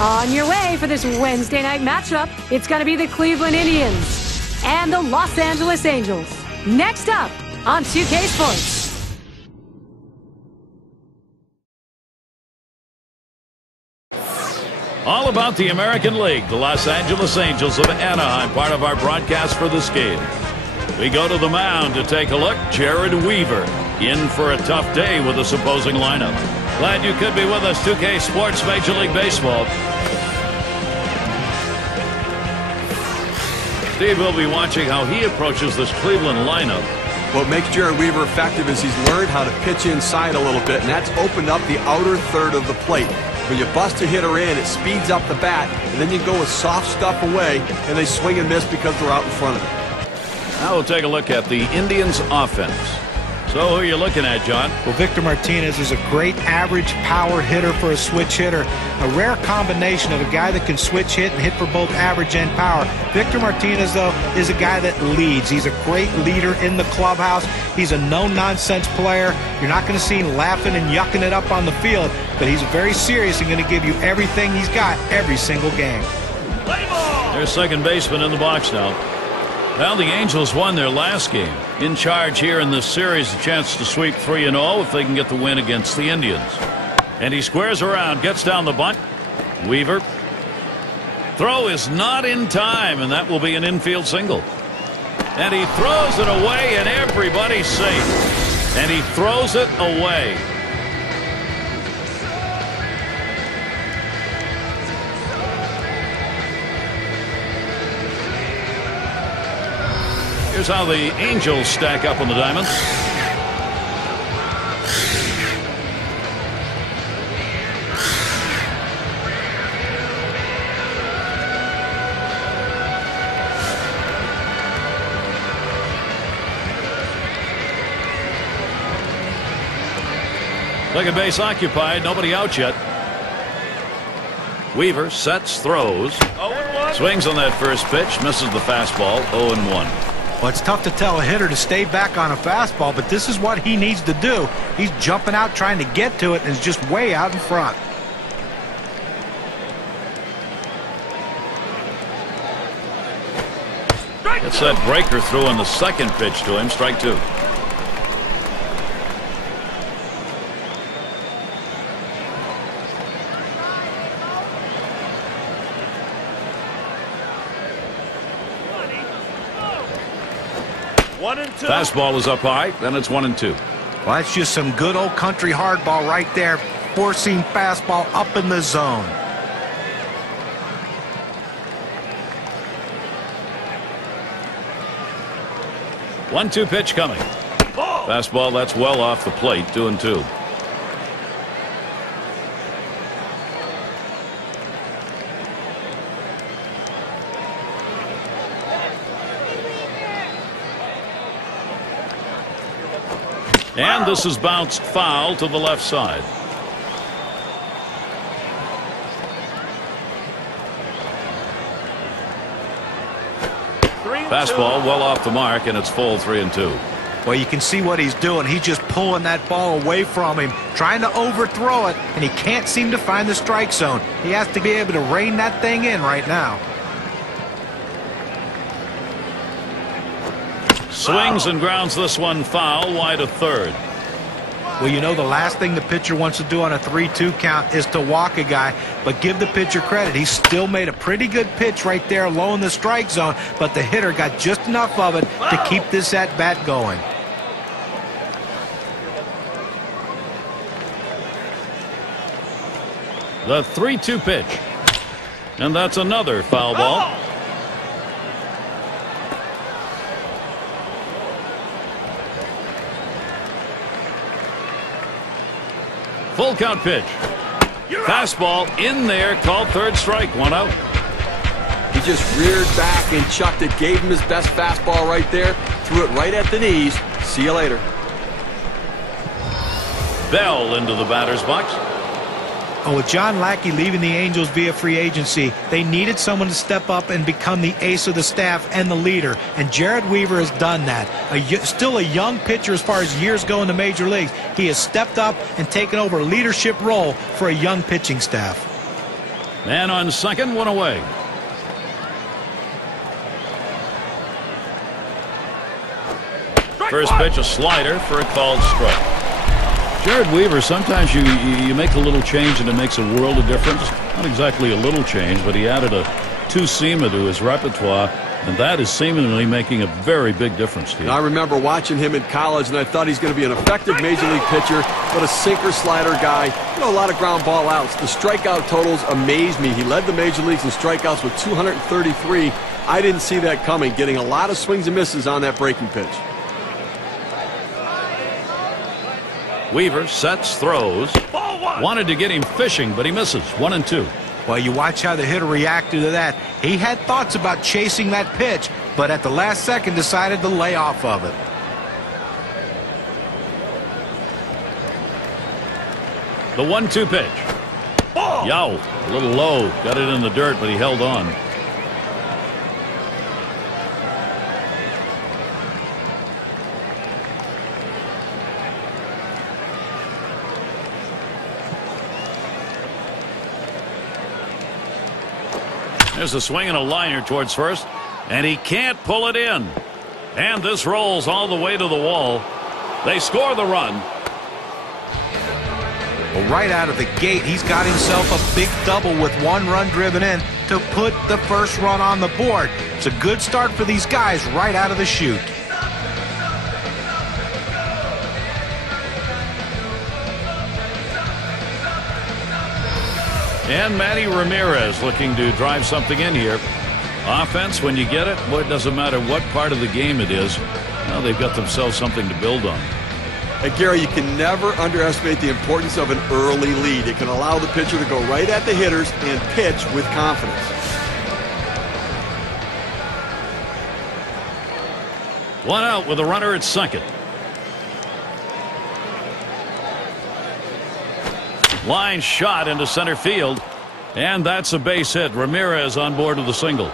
On your way for this Wednesday night matchup, it's going to be the Cleveland Indians and the Los Angeles Angels. Next up on 2K Sports. All about the American League, the Los Angeles Angels of Anaheim, part of our broadcast for this game. We go to the mound to take a look. Jared Weaver in for a tough day with this opposing lineup. Glad you could be with us. 2K Sports, Major League Baseball. Steve will be watching how he approaches this Cleveland lineup. What makes Jared Weaver effective is he's learned how to pitch inside a little bit, and that's opened up the outer third of the plate. When you bust a hitter in, it speeds up the bat, and then you go with soft stuff away, and they swing and miss because they're out in front of it. Now we'll take a look at the Indians' offense. So who are you looking at, John? Well, Victor Martinez is a great average power hitter for a switch hitter. A rare combination of a guy that can switch hit and hit for both average and power. Victor Martinez, though, is a guy that leads. He's a great leader in the clubhouse. He's a no-nonsense player. You're not going to see him laughing and yucking it up on the field, but he's very serious and going to give you everything he's got every single game. There's second baseman in the box now. Well, the Angels won their last game. In charge here in this series, a chance to sweep 3-0 if they can get the win against the Indians. And he squares around, gets down the bunt. Weaver. Throw is not in time, and that will be an infield single. And he throws it away, and everybody's safe. And he throws it away. Here's how the Angels stack up on the diamond. Second base occupied, nobody out yet. Weaver sets, throws, swings on that first pitch, misses the fastball, 0-1. Well, it's tough to tell a hitter to stay back on a fastball, but this is what he needs to do. He's jumping out trying to get to it and is just way out in front. Gets that breaker through on the second pitch to him, strike two. Fastball is up high, then it's 1-2. Well, that's just some good old country hardball right there, forcing fastball up in the zone. One-two pitch coming. Fastball that's well off the plate, 2-2. And this is bounced foul to the left side. Fastball well off the mark, and it's full 3-2. Well, you can see what he's doing. He's just pulling that ball away from him, trying to overthrow it, and he can't seem to find the strike zone. He has to be able to rein that thing in right now. Swings and grounds this one foul, wide of third. Well, you know, the last thing the pitcher wants to do on a 3-2 count is to walk a guy, but give the pitcher credit. He still made a pretty good pitch right there low in the strike zone, but the hitter got just enough of it to keep this at-bat going. The 3-2 pitch. And that's another foul ball. Full count pitch. Fastball in there, called third strike, 1 out. He just reared back and chucked it, gave him his best fastball right there, threw it right at the knees. See you later. Bell into the batter's box. Oh, with John Lackey leaving the Angels via free agency, they needed someone to step up and become the ace of the staff and the leader, and Jared Weaver has done that. Still a young pitcher as far as years go in the major leagues. He has stepped up and taken over a leadership role for a young pitching staff. Man on second, one away. First pitch, a slider for a called strike. Jared Weaver, sometimes you make a little change and it makes a world of difference. Not exactly a little change, but he added a two-seamer to his repertoire, and that is seemingly making a very big difference to you. I remember watching him in college, and I thought he's going to be an effective major league pitcher, but a sinker slider guy. You know, a lot of ground ball outs. The strikeout totals amazed me. He led the major leagues in strikeouts with 233. I didn't see that coming, getting a lot of swings and misses on that breaking pitch. Weaver sets, throws. Wanted to get him fishing, but he misses. 1-2. Well, you watch how the hitter reacted to that. He had thoughts about chasing that pitch, but at the last second decided to lay off of it. The 1-2 pitch. Yow, a little low. Got it in the dirt, but he held on. There's a swing and a liner towards first, and he can't pull it in. And this rolls all the way to the wall. They score the run. Well, right out of the gate, he's got himself a big double with 1 run driven in to put the first run on the board. It's a good start for these guys right out of the chute. And Manny Ramirez looking to drive something in here. Offense, when you get it, well, it doesn't matter what part of the game it is. Now they've got themselves something to build on. And Gary, you can never underestimate the importance of an early lead. It can allow the pitcher to go right at the hitters and pitch with confidence. One out with a runner at second. Line shot into center field, and that's a base hit. Ramirez on board with a single.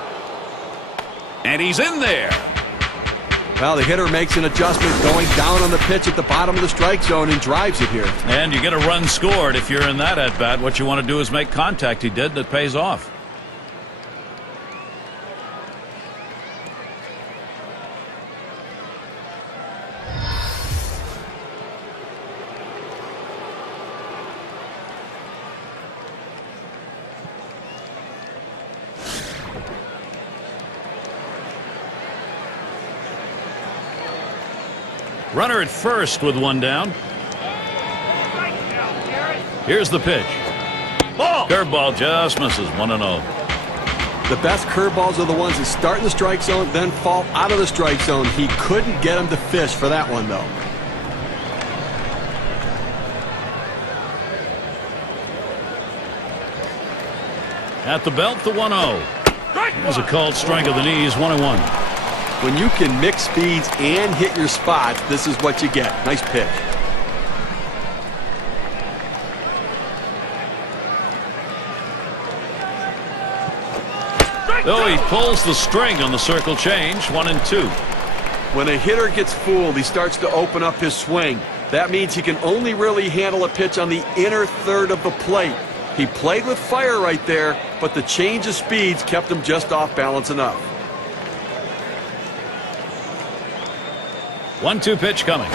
And he's in there. Well, the hitter makes an adjustment going down on the pitch at the bottom of the strike zone and drives it here. And you get a run scored if you're in that at-bat. What you want to do is make contact. He did, and it pays off. Runner at first with 1 down. Here's the pitch. Curveball just misses. 1-0. The best curveballs are the ones that start in the strike zone, then fall out of the strike zone. He couldn't get him to fish for that one, though. At the belt, the 1-0. There's a called strike of the knees. 1-1. When you can mix speeds and hit your spots, this is what you get. Nice pitch. Oh, he pulls the string on the circle change. 1-2. When a hitter gets fooled, he starts to open up his swing. That means he can only really handle a pitch on the inner third of the plate. He played with fire right there, but the change of speeds kept him just off balance enough. 1-2 pitch coming.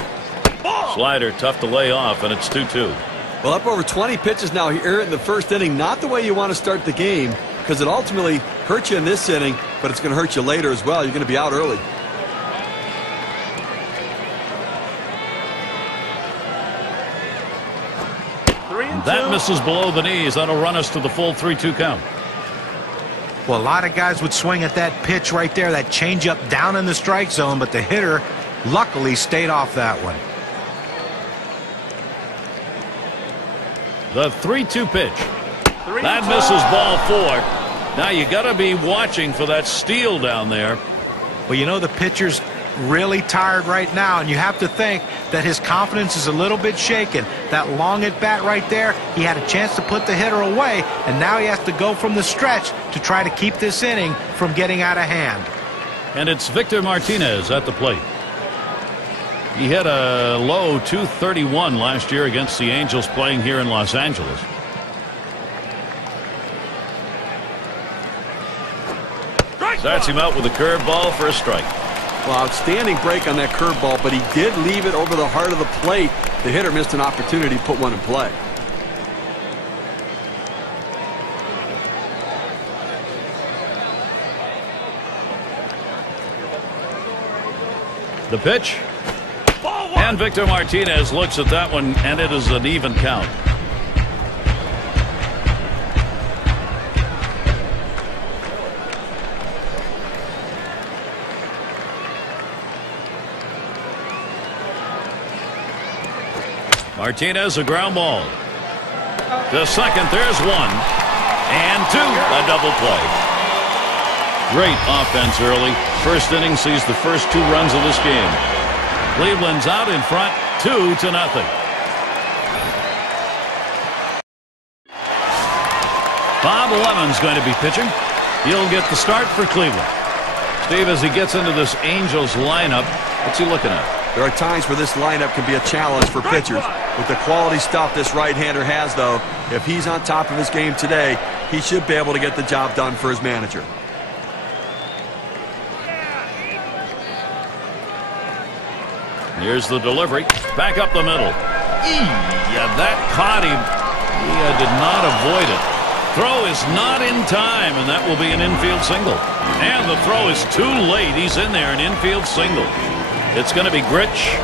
Slider tough to lay off, and it's 2-2. Well, up over 20 pitches now here in the first inning. Not the way you want to start the game, because it ultimately hurts you in this inning, but it's going to hurt you later as well. You're going to be out early. That misses below the knees. That'll run us to the full 3-2 count. Well, a lot of guys would swing at that pitch right there, that changeup down in the strike zone, but the hitter luckily stayed off that one. The 3-2 pitch. That misses ball 4. Now you got to be watching for that steal down there. Well, you know, the pitcher's really tired right now, and you have to think that his confidence is a little bit shaken. That long at bat right there, he had a chance to put the hitter away, and now he has to go from the stretch to try to keep this inning from getting out of hand. And it's Victor Martinez at the plate. He hit a low 231 last year against the Angels playing here in Los Angeles. Starts him out with a curveball for a strike. Well, outstanding break on that curveball, but he did leave it over the heart of the plate. The hitter missed an opportunity to put one in play. The pitch. And Victor Martinez looks at that one, and it is an even count. Martinez, a ground ball. To second, there's one. And two, a double play. Great offense early. First inning sees the first 2 runs of this game. Cleveland's out in front, 2-0. Bob Lemon's going to be pitching. He'll get the start for Cleveland. Steve, as he gets into this Angels lineup, what's he looking at? There are times where this lineup can be a challenge for pitchers. With the quality stuff this right-hander has, though, if he's on top of his game today, he should be able to get the job done for his manager. Here's the delivery. Back up the middle. Yeah, that caught him. He did not avoid it. Throw is not in time, and that will be an infield single. And the throw is too late. He's in there, an infield single. It's going to be Grich.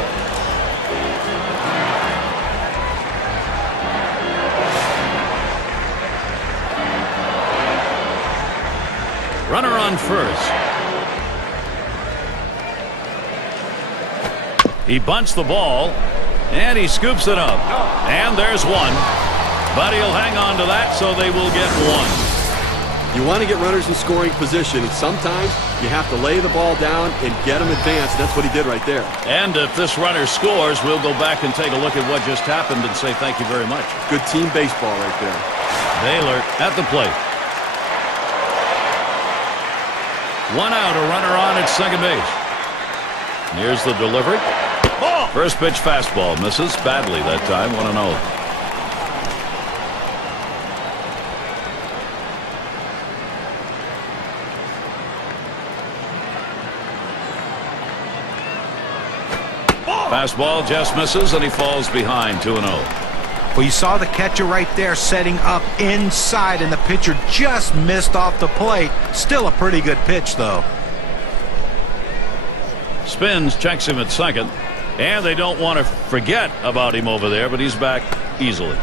Runner on first. He bunts the ball, and he scoops it up. And there's one. But he'll hang on to that, so they will get one. You want to get runners in scoring position, and sometimes you have to lay the ball down and get them advanced. That's what he did right there. And if this runner scores, we'll go back and take a look at what just happened and say thank you very much. Good team baseball right there. Baylor at the plate. 1 out, a runner on at second base. Here's the delivery. First pitch fastball misses badly that time. 1-0. Fastball just misses, and he falls behind. 2-0. Well, you saw the catcher right there setting up inside, and the pitcher just missed off the plate. Still a pretty good pitch, though. Spins, checks him at second, and they don't want to forget about him over there, but he's back easily.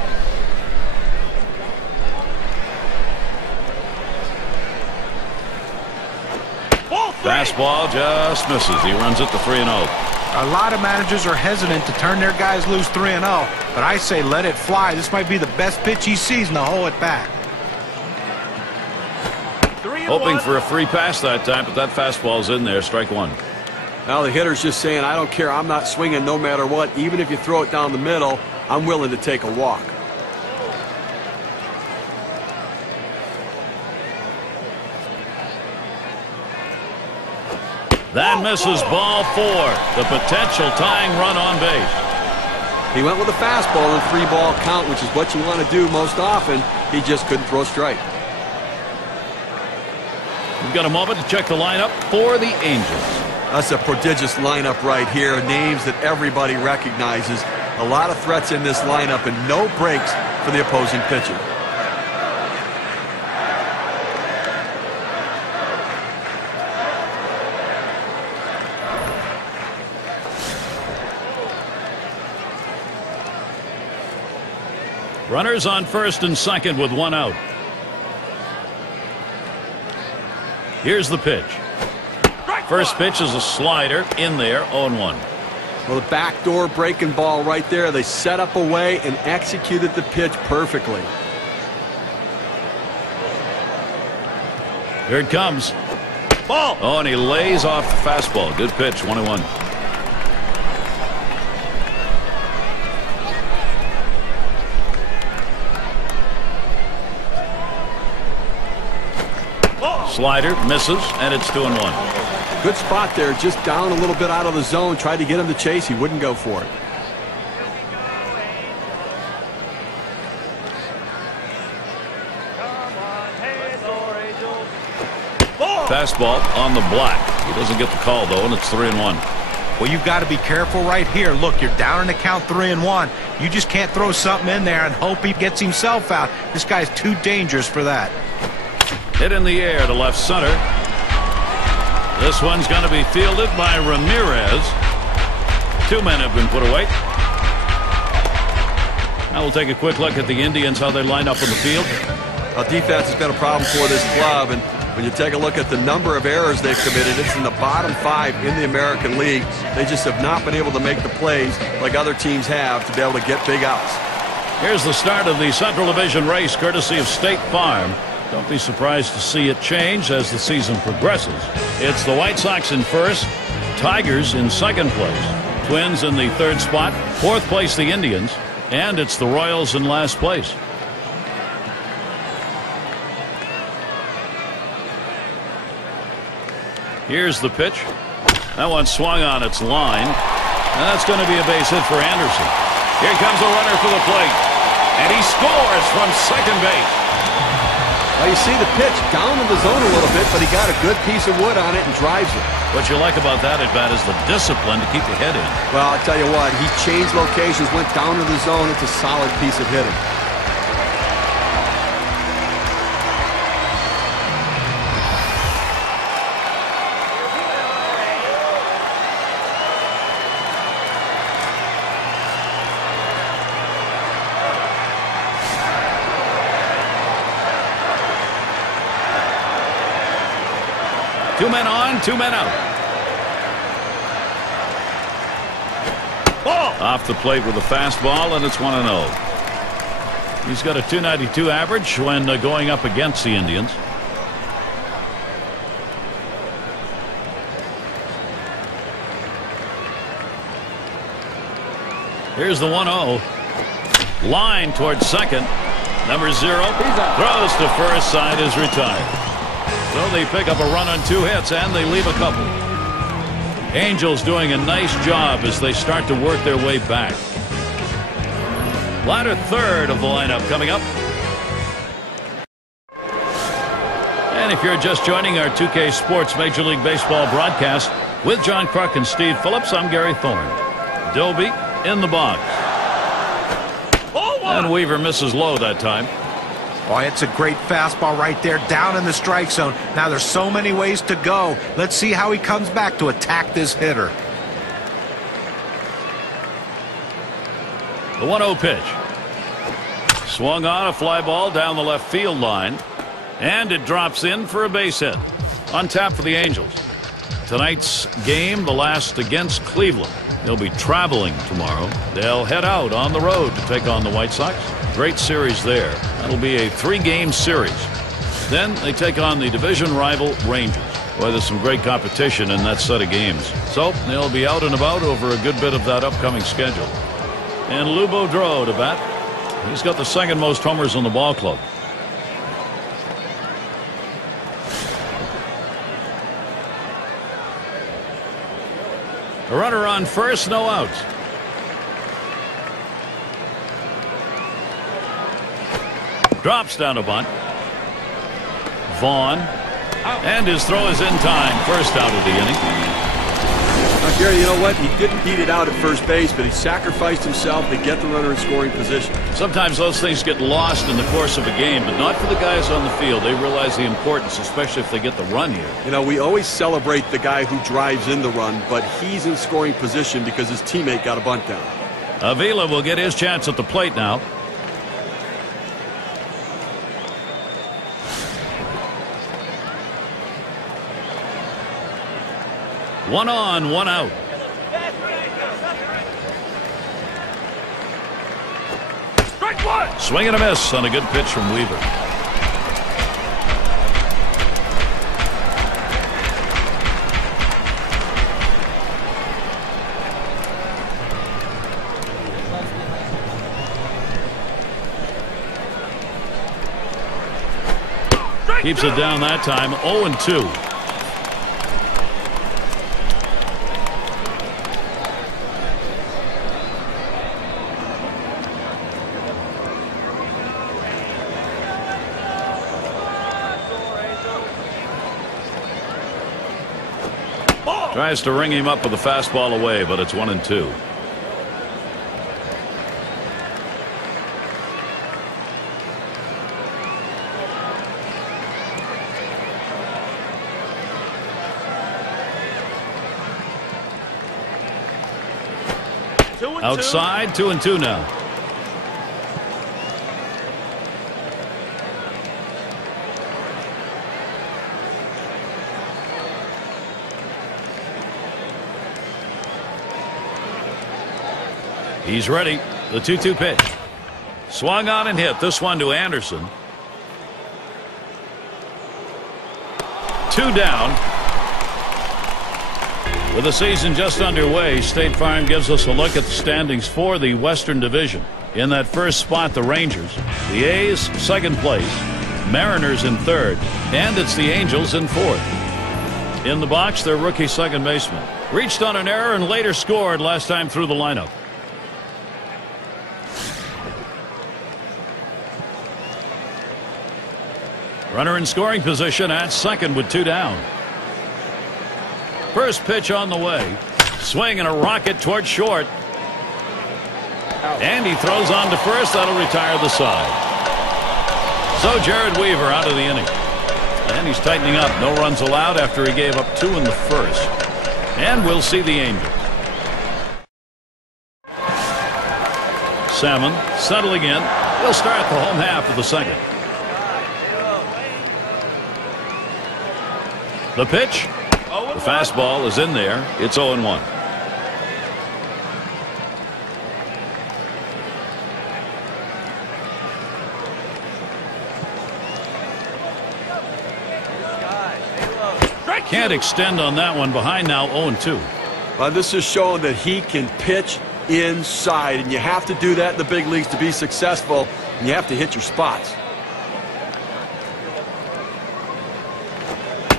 Fastball just misses. He runs it to 3-0. A lot of managers are hesitant to turn their guys loose 3-0, but I say let it fly. This might be the best pitch he sees in the whole at bat. Hoping for a free pass that time, but that fastball's in there. Strike one. Now the hitter's just saying, I don't care. I'm not swinging no matter what. Even if you throw it down the middle, I'm willing to take a walk. That misses, ball 4. The potential tying run on base. He went with a fastball and 3-ball count, which is what you want to do most often. He just couldn't throw a strike. We've got a moment to check the lineup for the Angels. That's a prodigious lineup right here. Names that everybody recognizes. A lot of threats in this lineup and no breaks for the opposing pitcher. Runners on first and second with 1 out. Here's the pitch. First pitch is a slider in there, 0-1. Well, the backdoor breaking ball right there. They set up a way and executed the pitch perfectly. Here it comes. Ball. Oh, and he lays off the fastball. Good pitch, 1-1. Slider misses, and it's 2-1. Good spot there, just down a little bit out of the zone. Tried to get him to chase. He wouldn't go for it. Fastball on the black. He doesn't get the call, though, and it's 3-1. Well, you've got to be careful right here. Look, you're down in the count 3-1. You just can't throw something in there and hope he gets himself out. This guy's too dangerous for that. Hit in the air to left center. This one's going to be fielded by Ramirez. 2 men have been put away. Now we'll take a quick look at the Indians, how they line up on the field. Defense has been a problem for this club, and when you take a look at the number of errors they've committed, it's in the bottom 5 in the American League. They just have not been able to make the plays like other teams have to be able to get big outs. Here's the start of the Central Division race, courtesy of State Farm. Don't be surprised to see it change as the season progresses. It's the White Sox in first, Tigers in second place, Twins in the third spot, fourth place the Indians, and it's the Royals in last place. Here's the pitch. That one swung on its line. And that's going to be a base hit for Anderson. Here comes a runner for the plate. And he scores from second base. Well, you see the pitch down in the zone a little bit, but he got a good piece of wood on it and drives it. What you like about that at bat is the discipline to keep the head in. Well, I'll tell you what, he changed locations, went down to the zone. It's a solid piece of hitting. Two men on, 2 men out. Ball off the plate with a fastball, and it's 1-0. He's got a .292 average when going up against the Indians. Here's the 1-0. Line towards second. Number 0 throws to first. Side is retired. So they pick up a run on 2 hits, and they leave a couple. Angels doing a nice job as they start to work their way back. Latter third of the lineup coming up. And if you're just joining our 2K Sports Major League Baseball broadcast with John Kruk and Steve Phillips, I'm Gary Thorne. Doby in the box. And Weaver misses low that time. Oh, it's a great fastball right there down in the strike zone. Now there's so many ways to go. Let's see how he comes back to attack this hitter. The 1-0 pitch. Swung on a fly ball down the left field line. And it drops in for a base hit. On tap for the Angels. Tonight's game, the last against Cleveland. They'll be traveling tomorrow. They'll head out on the road to take on the White Sox. Great series there. That'll be a 3-game series. Then they take on the division rival Rangers. Boy, there's some great competition in that set of games. So they'll be out and about over a good bit of that upcoming schedule. And Lou Boudreau to bat. He's got the second most homers on the ball club. A runner on first, no outs. Drops down a bunt. Vaughn. And his throw is in time. First out of the inning. Now, Gary, you know what? He didn't beat it out at first base, but he sacrificed himself to get the runner in scoring position. Sometimes those things get lost in the course of a game, but not for the guys on the field. They realize the importance, especially if they get the run here. You know, we always celebrate the guy who drives in the run, but he's in scoring position because his teammate got a bunt down. Avila will get his chance at the plate now. One on, one out. Strike one. Swing and a miss on a good pitch from Weaver. Keeps it down that time. 0-2. Tries to ring him up with a fastball away, but it's 1-2. Outside, 2-2 now. He's ready. The 2-2 pitch. Swung on and hit. This one to Anderson. 2 down. With the season just underway, State Farm gives us a look at the standings for the Western Division. In that first spot, the Rangers. The A's, second place. Mariners in third. And it's the Angels in fourth. In the box, their rookie second baseman. Reached on an error and later scored last time through the lineup. Runner in scoring position at second with 2 down. First pitch on the way. Swing and a rocket toward short. And he throws on to first. That'll retire the side. So Jared Weaver out of the inning. And he's tightening up. No runs allowed after he gave up 2 in the first. And we'll see the Angels. Salmon settling in. He'll start the home half of the second. The pitch. The fastball is in there. It's 0-1. Can't extend on that one. Behind now, 0-2. Well, this is showing that he can pitch inside, and you have to do that in the big leagues to be successful, and you have to hit your spots.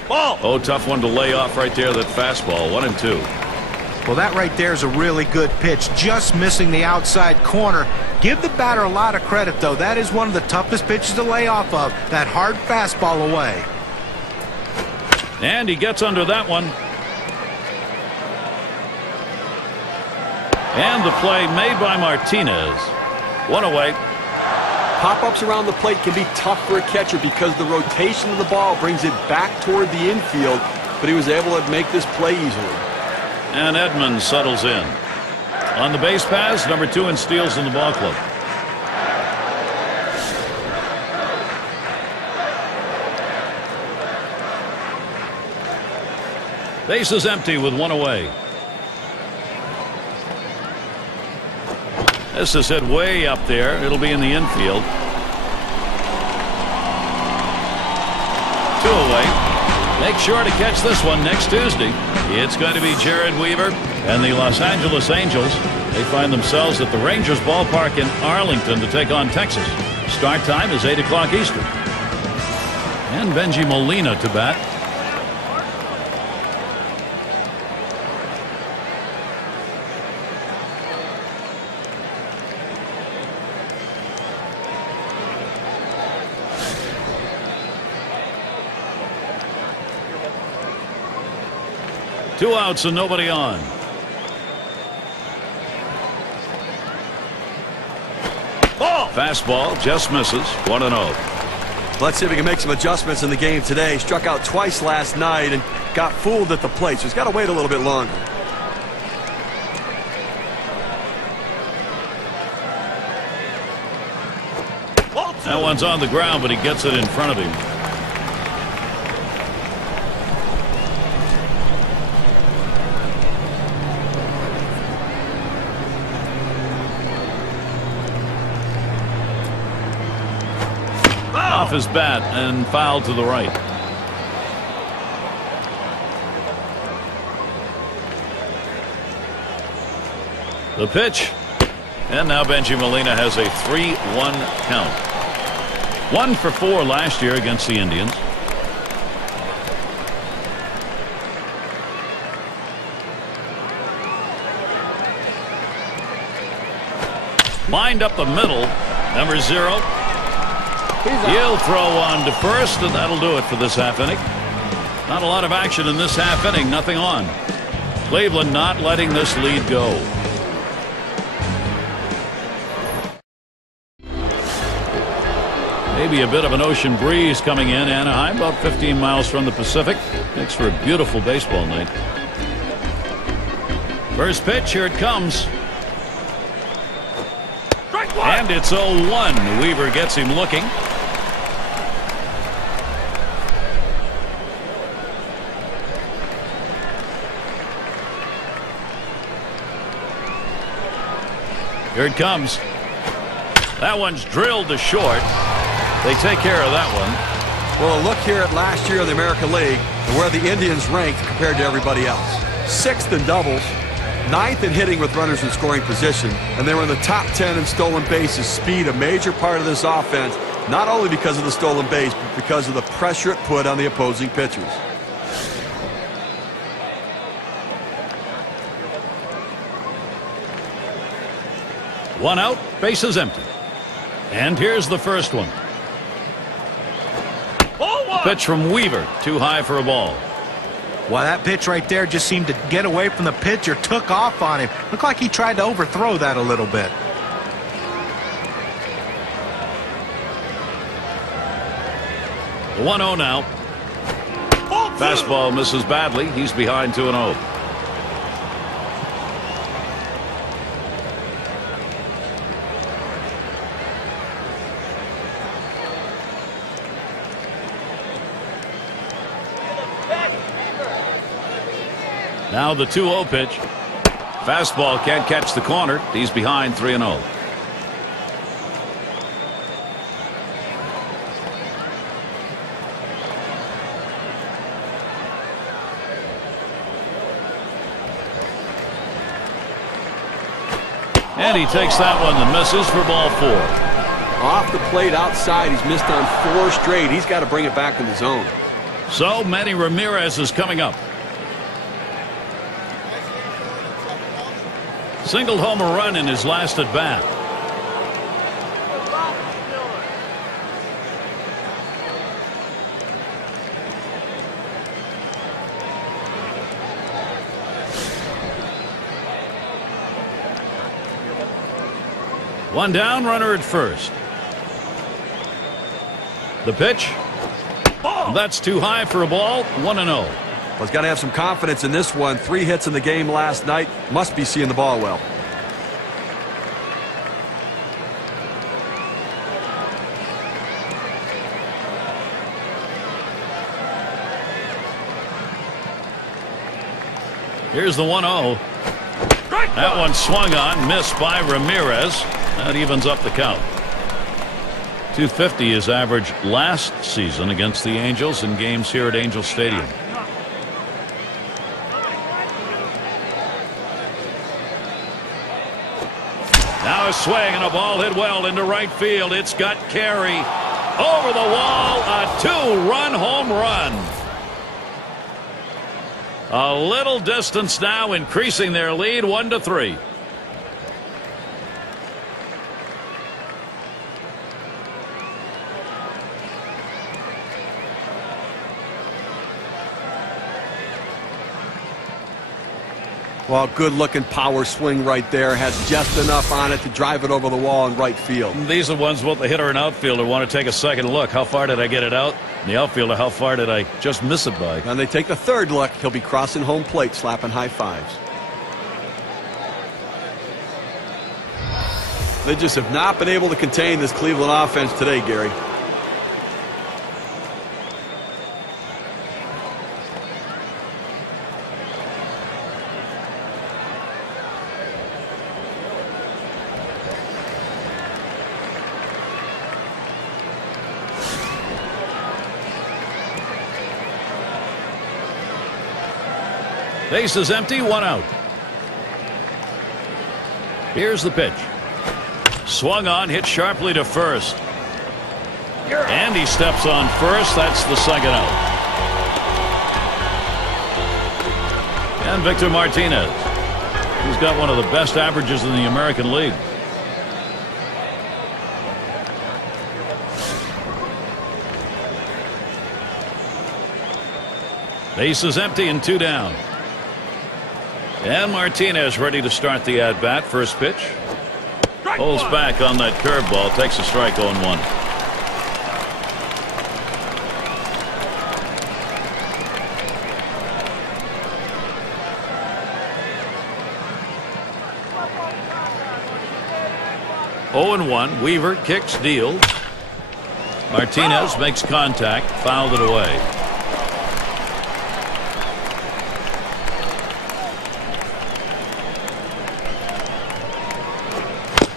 Ball. Oh, tough one to lay off right there, that fastball. 1-2. Well, that right there is a really good pitch, just missing the outside corner. Give the batter a lot of credit, though. That is one of the toughest pitches to lay off of, that hard fastball away. And he gets under that one. And the play made by Martinez. 1 away. Pop-ups around the plate can be tough for a catcher because the rotation of the ball brings it back toward the infield, but he was able to make this play easily. And Edmonds settles in. On the base pass, number 2 in steals in the ball club. Base is empty with 1 away. This is hit way up there. It'll be in the infield. 2 away. Make sure to catch this one next Tuesday. It's going to be Jared Weaver and the Los Angeles Angels. They find themselves at the Rangers ballpark in Arlington to take on Texas. Start time is 8 o'clock Eastern. And Benji Molina to bat. Two outs and nobody on. Ball. Fastball just misses. 1-0. Let's see if he can make some adjustments in the game today. Struck out twice last night and got fooled at the plate, so he's got to wait a little bit longer. That one's on the ground, but he gets it in front of him. Off his bat and fouled to the right. The pitch. And now Benji Molina has a 3-1 count. 1 for 4 last year against the Indians. Lined up the middle. Number 0. He'll throw on to first, and that'll do it for this half inning. Not a lot of action in this half inning. Nothing on. Cleveland not letting this lead go. Maybe a bit of an ocean breeze coming in Anaheim, about 15 miles from the Pacific. Makes for a beautiful baseball night. First pitch, here it comes. And it's 0-1. Weaver gets him looking. Here it comes. That one's drilled to short. They take care of that one. Well, a look here at last year in the American League and where the Indians ranked compared to everybody else. 6th in doubles, 9th in hitting with runners in scoring position, and they were in the top 10 in stolen bases. Speed, a major part of this offense, not only because of the stolen base, but because of the pressure it put on the opposing pitchers. One out, bases empty. And here's the first one. Pitch from Weaver, too high for a ball. Well, that pitch right there just seemed to get away from the pitcher, took off on him. Looked like he tried to overthrow that a little bit. The 1-0 now. Fastball misses badly. He's behind 2-0. Now the 2-0 pitch. Fastball can't catch the corner. He's behind 3-0. And he takes that one and misses for ball 4. Off the plate outside. He's missed on 4 straight. He's got to bring it back in the zone. So Manny Ramirez is coming up. Singled home a run in his last at bat. One down, runner at first. The pitch. That's too high for a ball. 1-0. Well, he's got to have some confidence in this one. 3 hits in the game last night. Must be seeing the ball well. Here's the 1-0. That one swung on, missed by Ramirez. That evens up the count. 250 is average last season against the Angels in games here at Angel Stadium. Now a swing and a ball hit well into right field. It's got carry over the wall. A 2-run home run. A little distance now, increasing their lead 1-3. Well, good-looking power swing right there. Has just enough on it to drive it over the wall in right field. These are ones what the hitter and outfielder want to take a second look. How far did I get it out? And the outfielder, how far did I just miss it by? And they take the third look. He'll be crossing home plate, slapping high fives. They just have not been able to contain this Cleveland offense today, Gary. Base is empty, 1 out. Here's the pitch. Swung on, hit sharply to first. And he steps on first. That's the second out. And Victor Martinez. He's got one of the best averages in the American League. Base is empty and 2 down. And Martinez ready to start the at-bat. First pitch. Holds back on that curveball. Takes a strike 0-1. Weaver kicks, deals. Martinez makes contact, fouled it away.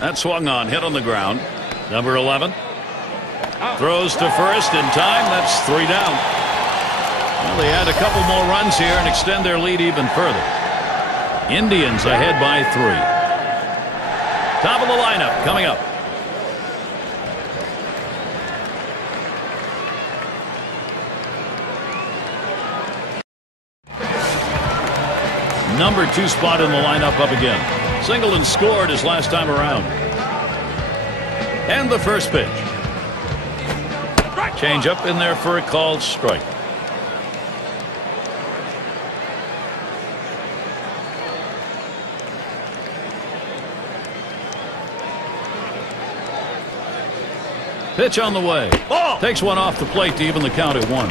That swung on, hit on the ground. Number 11 throws to first in time. That's 3 down. Well, they add a couple more runs here and extend their lead even further. Indians ahead by 3. Top of the lineup coming up. Number 2 spot in the lineup up again. Singleton scored his last time around. And the first pitch. Change up in there for a called strike. Pitch on the way. Takes one off the plate to even the count at 1.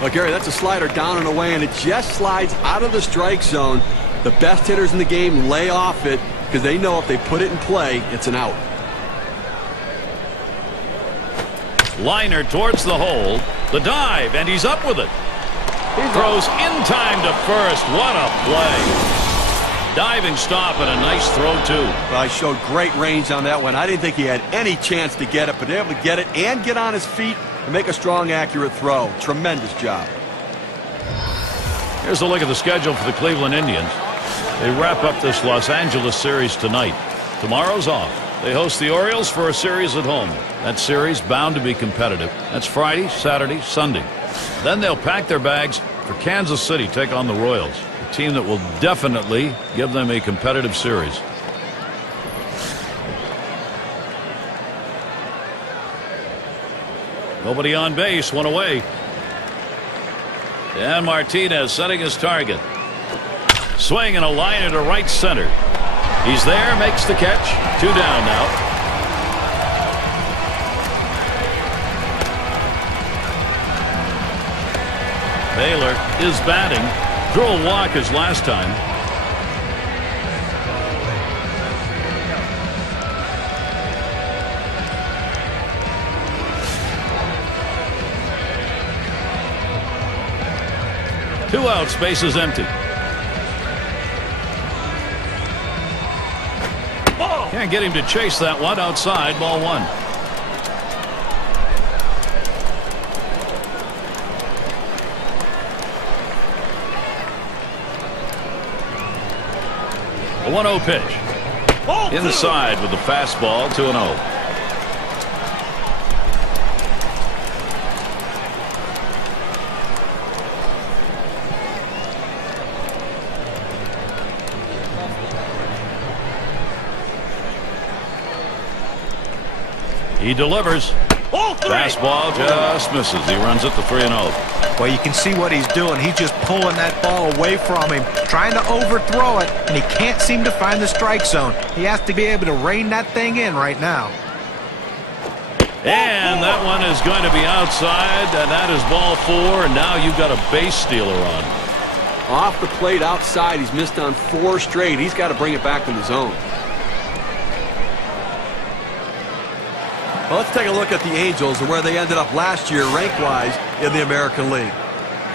Well, Gary, that's a slider down and away, and it just slides out of the strike zone. The best hitters in the game lay off it because they know if they put it in play, it's an out. Liner towards the hole. The dive, and he's up with it. Throws in time to first. What a play. Diving stop and a nice throw, too. Well, I showed great range on that one. I didn't think he had any chance to get it, but able to get it and get on his feet and make a strong, accurate throw. Tremendous job. Here's a look at the schedule for the Cleveland Indians. They wrap up this Los Angeles series tonight. Tomorrow's off. They host the Orioles for a series at home. That series bound to be competitive. That's Friday, Saturday, Sunday. Then they'll pack their bags for Kansas City, take on the Royals, a team that will definitely give them a competitive series. Nobody on base, one away. And Martinez setting his target. Swing and a liner to right center. He's there, makes the catch. 2 down now. Baylor is batting. Drew a walk his last time. Two out, space is empty. Can't get him to chase that one. Outside, ball 1. A 1-0 pitch. Inside with the fastball, 2-0. He delivers. Fastball just misses. He runs it to 3-0. Well, you can see what he's doing. He's just pulling that ball away from him, trying to overthrow it, and he can't seem to find the strike zone. He has to be able to rein that thing in right now. And that one is going to be outside, and that is ball 4, and now you've got a base stealer on. Off the plate outside. He's missed on 4 straight. He's got to bring it back in the zone. Well, let's take a look at the Angels and where they ended up last year rank-wise in the American League.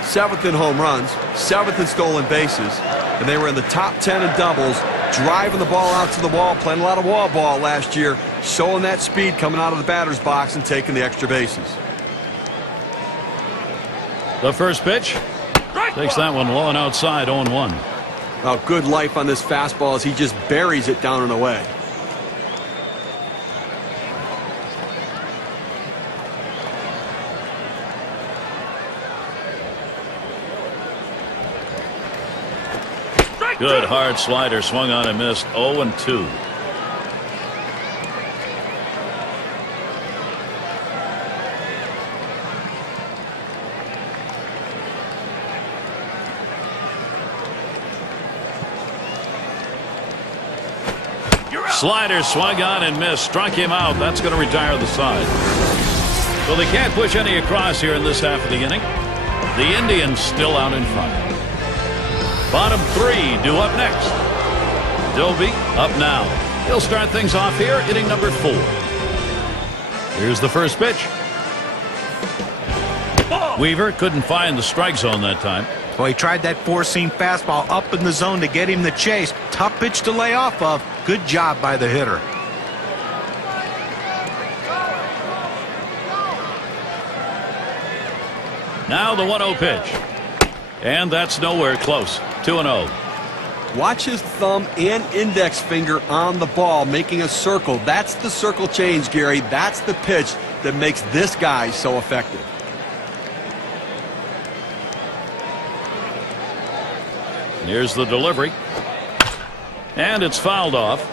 7th in home runs, 7th in stolen bases, and they were in the top 10 in doubles, driving the ball out to the wall, playing a lot of wall ball last year, showing that speed coming out of the batter's box and taking the extra bases. The first pitch takes that one low and outside, 0-1. Oh, good life on this fastball as he just buries it down and away. Good hard slider, swung on and missed. 0-2. Slider swung on and missed. Struck him out. That's going to retire the side. So they can't push any across here in this half of the inning. The Indians still out in front. Bottom three due up next. Doby up now. He'll start things off here, inning number 4. Here's the first pitch. Weaver couldn't find the strike zone that time. Well, he tried that four-seam fastball up in the zone to get him the chase. Tough pitch to lay off of. Good job by the hitter. Now the 1-0 pitch. And that's nowhere close. 2-0. Watch his thumb and index finger on the ball, making a circle. That's the circle change, Gary. That's the pitch that makes this guy so effective. Here's the delivery. And it's fouled off.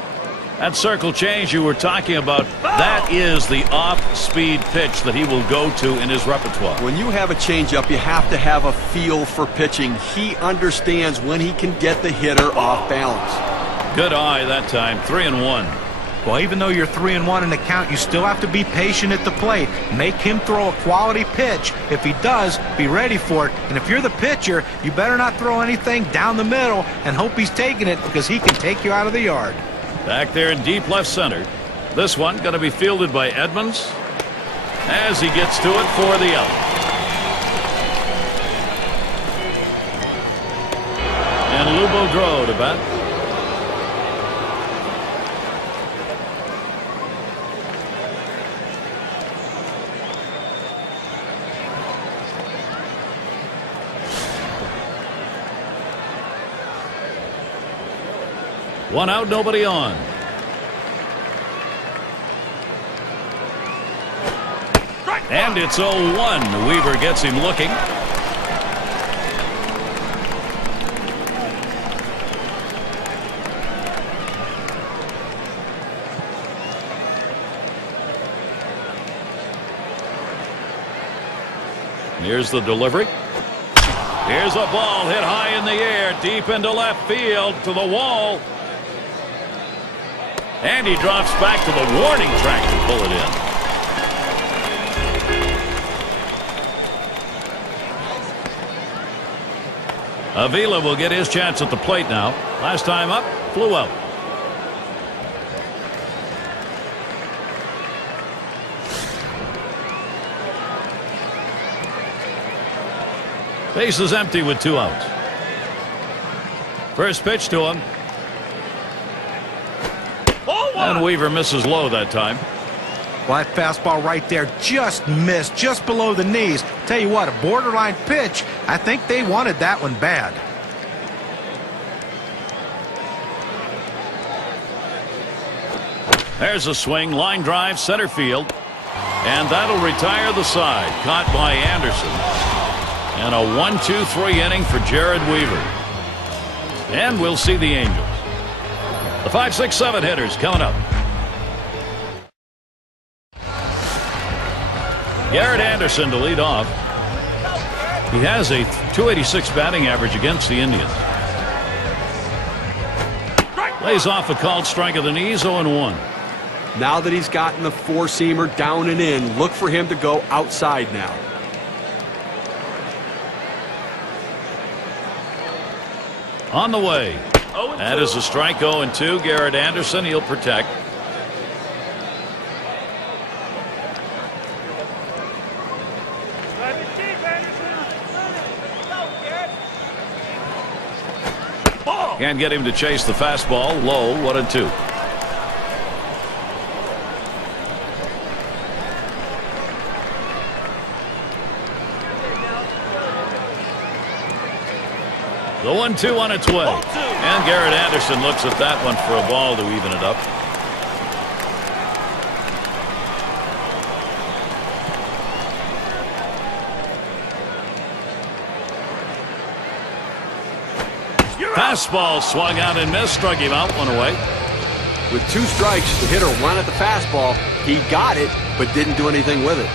That circle change you were talking about, that is the off-speed pitch that he will go to in his repertoire. When you have a changeup, you have to have a feel for pitching. He understands when he can get the hitter off balance. Good eye that time. 3-1. Well, even though you're 3-1 in the count, you still have to be patient at the plate. Make him throw a quality pitch. If he does, be ready for it. And if you're the pitcher, you better not throw anything down the middle and hope he's taking it, because he can take you out of the yard. Back there in deep left center. This one going to be fielded by Edmonds as he gets to it for the out. And Lou Boudreau to bat. One out, nobody on. And it's 0-1. Weaver gets him looking. Here's the delivery. Here's a ball hit high in the air, deep into left field, to the wall. And he drops back to the warning track to pull it in. Avila will get his chance at the plate now. Last time up, flew out. Base is empty with 2 outs. First pitch to him. And Weaver misses low that time. Well, that fastball right there just missed, just below the knees. Tell you what, a borderline pitch. I think they wanted that one bad. There's a swing, line drive, center field. And that'll retire the side. Caught by Anderson. And a 1-2-3 inning for Jared Weaver. And we'll see the Angels. The 5, 6, 7 hitters coming up. Garrett Anderson to lead off. He has a .286 batting average against the Indians. Lays off a called strike of the knees, 0-1. Now that he's gotten the four-seamer down and in, look for him to go outside now. On the way. That is a strike, 0-2. Garrett Anderson, he'll protect. Can't get him to chase the fastball. Low, 1-2. The 1-2 on its way. And Garrett Anderson looks at that one for a ball to even it up. Fastball swung out and missed. Struck him out, one away. With 2 strikes, the hitter wanted the fastball. He got it, but didn't do anything with it.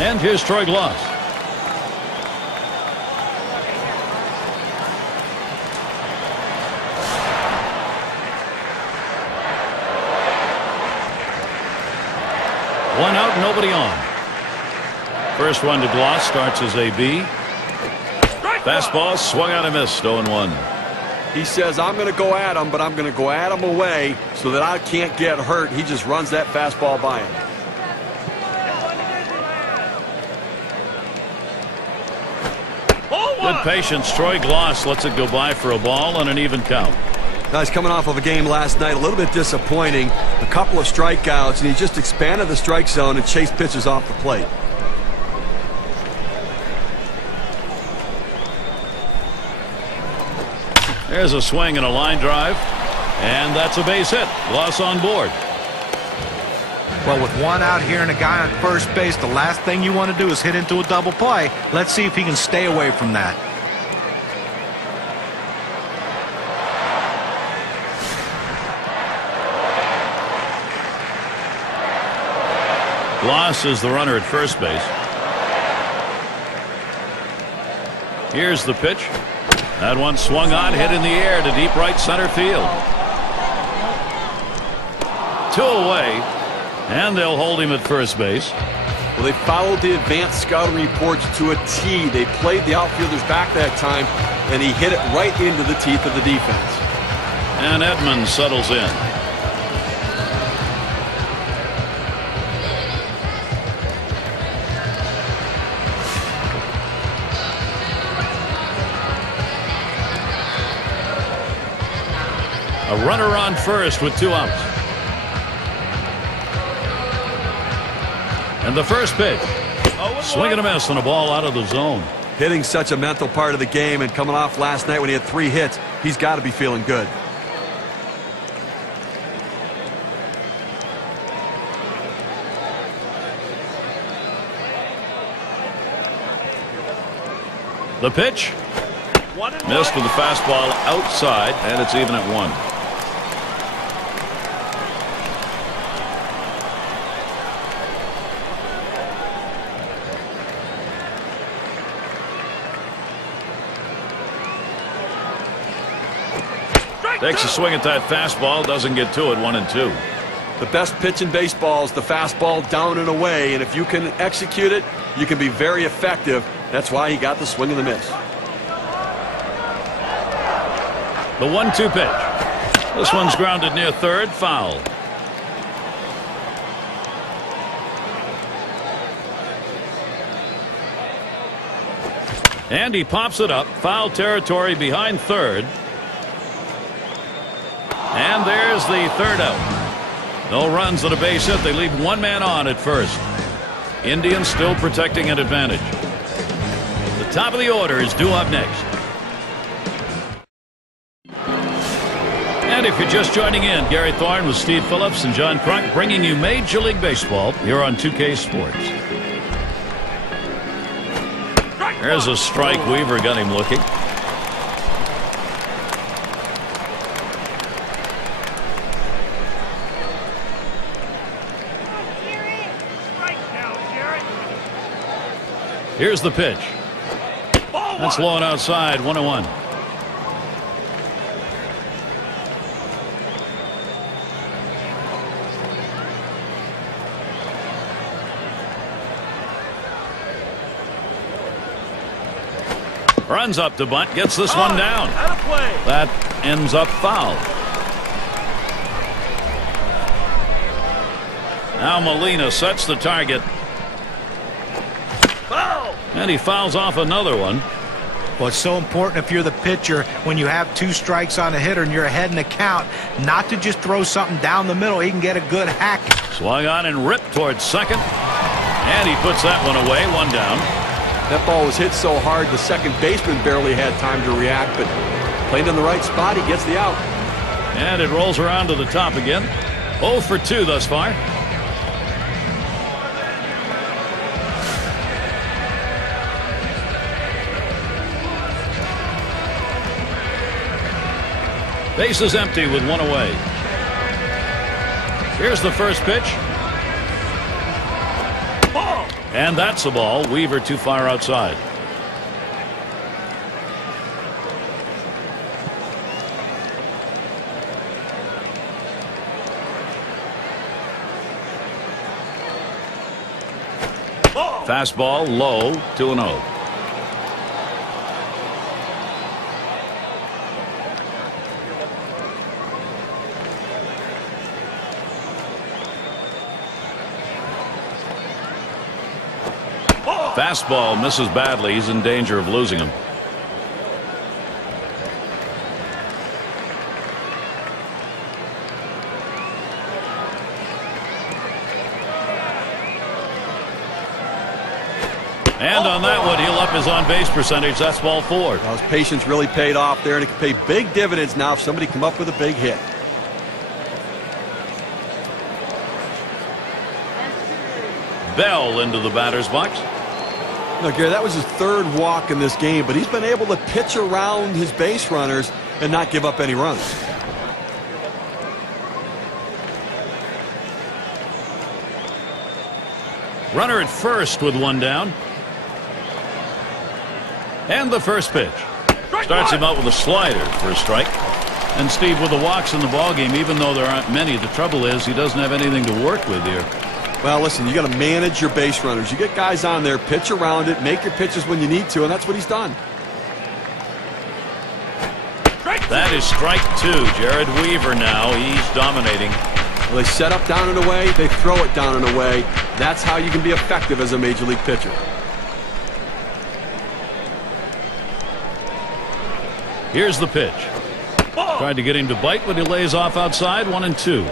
And here's Troy Gloss. One out, nobody on. First one to Gloss starts as a B. Fastball swung out and missed. 0-1. He says, I'm going to go at him, but I'm going to go at him away so that I can't get hurt. He just runs that fastball by him. Good patience. Troy Gloss lets it go by for a ball and an even count. Now he's coming off of a game last night, a little bit disappointing. A couple of strikeouts, and he just expanded the strike zone and chased pitches off the plate. There's a swing and a line drive, and that's a base hit. Gloss on board. Well, with one out here and a guy on first base, the last thing you want to do is hit into a double play. Let's see if he can stay away from that. Gloss is the runner at first base. Here's the pitch. That one swung on, hit in the air to deep right center field. 2 away, and they'll hold him at first base. Well, they followed the advanced scouting reports to a T. They played the outfielders back that time, and he hit it right into the teeth of the defense. And Edmonds settles in. A runner on first with 2 outs. And the first pitch. Swing and a miss, and a ball out of the zone. Hitting such a mental part of the game, and coming off last night when he had 3 hits, he's got to be feeling good. The pitch. Missed with the fastball outside, and it's even at 1. Takes a swing at that fastball, doesn't get to it. 1-2. The best pitch in baseball is the fastball down and away, and if you can execute it, you can be very effective. That's why he got the swing and the miss. The 1-2 pitch. This one's grounded near third, foul. And he pops it up, foul territory behind third. And there's the third out. No runs on a base hit. They leave 1 man on at first. Indians still protecting an advantage. The top of the order is due up next. And if you're just joining in, Gary Thorne with Steve Phillips and John Krunk bringing you Major League Baseball here on 2K Sports. There's a strike. Weaver got him looking. Here's the pitch. That's low and outside. 1-1. Runs up to bunt, gets this one down. That ends up foul. Now Molina sets the target. And he fouls off another one. Well, it's so important if you're the pitcher when you have 2 strikes on a hitter and you're ahead in the count, not to just throw something down the middle. He can get a good hack. Swung on and ripped towards second. And he puts that one away. 1 down. That ball was hit so hard the second baseman barely had time to react, but played in the right spot. He gets the out. And it rolls around to the top again. 0 for 2 thus far. Base is empty with 1 away. Here's the first pitch. And that's a ball. Weaver too far outside. Fastball low, 2-0. Fastball misses badly. He's in danger of losing him. And on that one, he'll up his on-base percentage. That's ball 4. Well, his patience really paid off there, and it can pay big dividends now if somebody come up with a big hit. Bell into the batter's box. Now, Gary, that was his 3rd walk in this game, but he's been able to pitch around his base runners and not give up any runs. Runner at first with 1 down. And the first pitch. Starts him out with a slider for a strike. And Steve, with the walks in the ballgame, even though there aren't many, the trouble is he doesn't have anything to work with here. Well, listen, you got to manage your base runners. You get guys on there, pitch around it, make your pitches when you need to, and that's what he's done. That is strike 2. Jared Weaver now. He's dominating. Well, they set up down and away. They throw it down and away. That's how you can be effective as a major league pitcher. Here's the pitch. Tried to get him to bite, but he lays off outside. 1-2.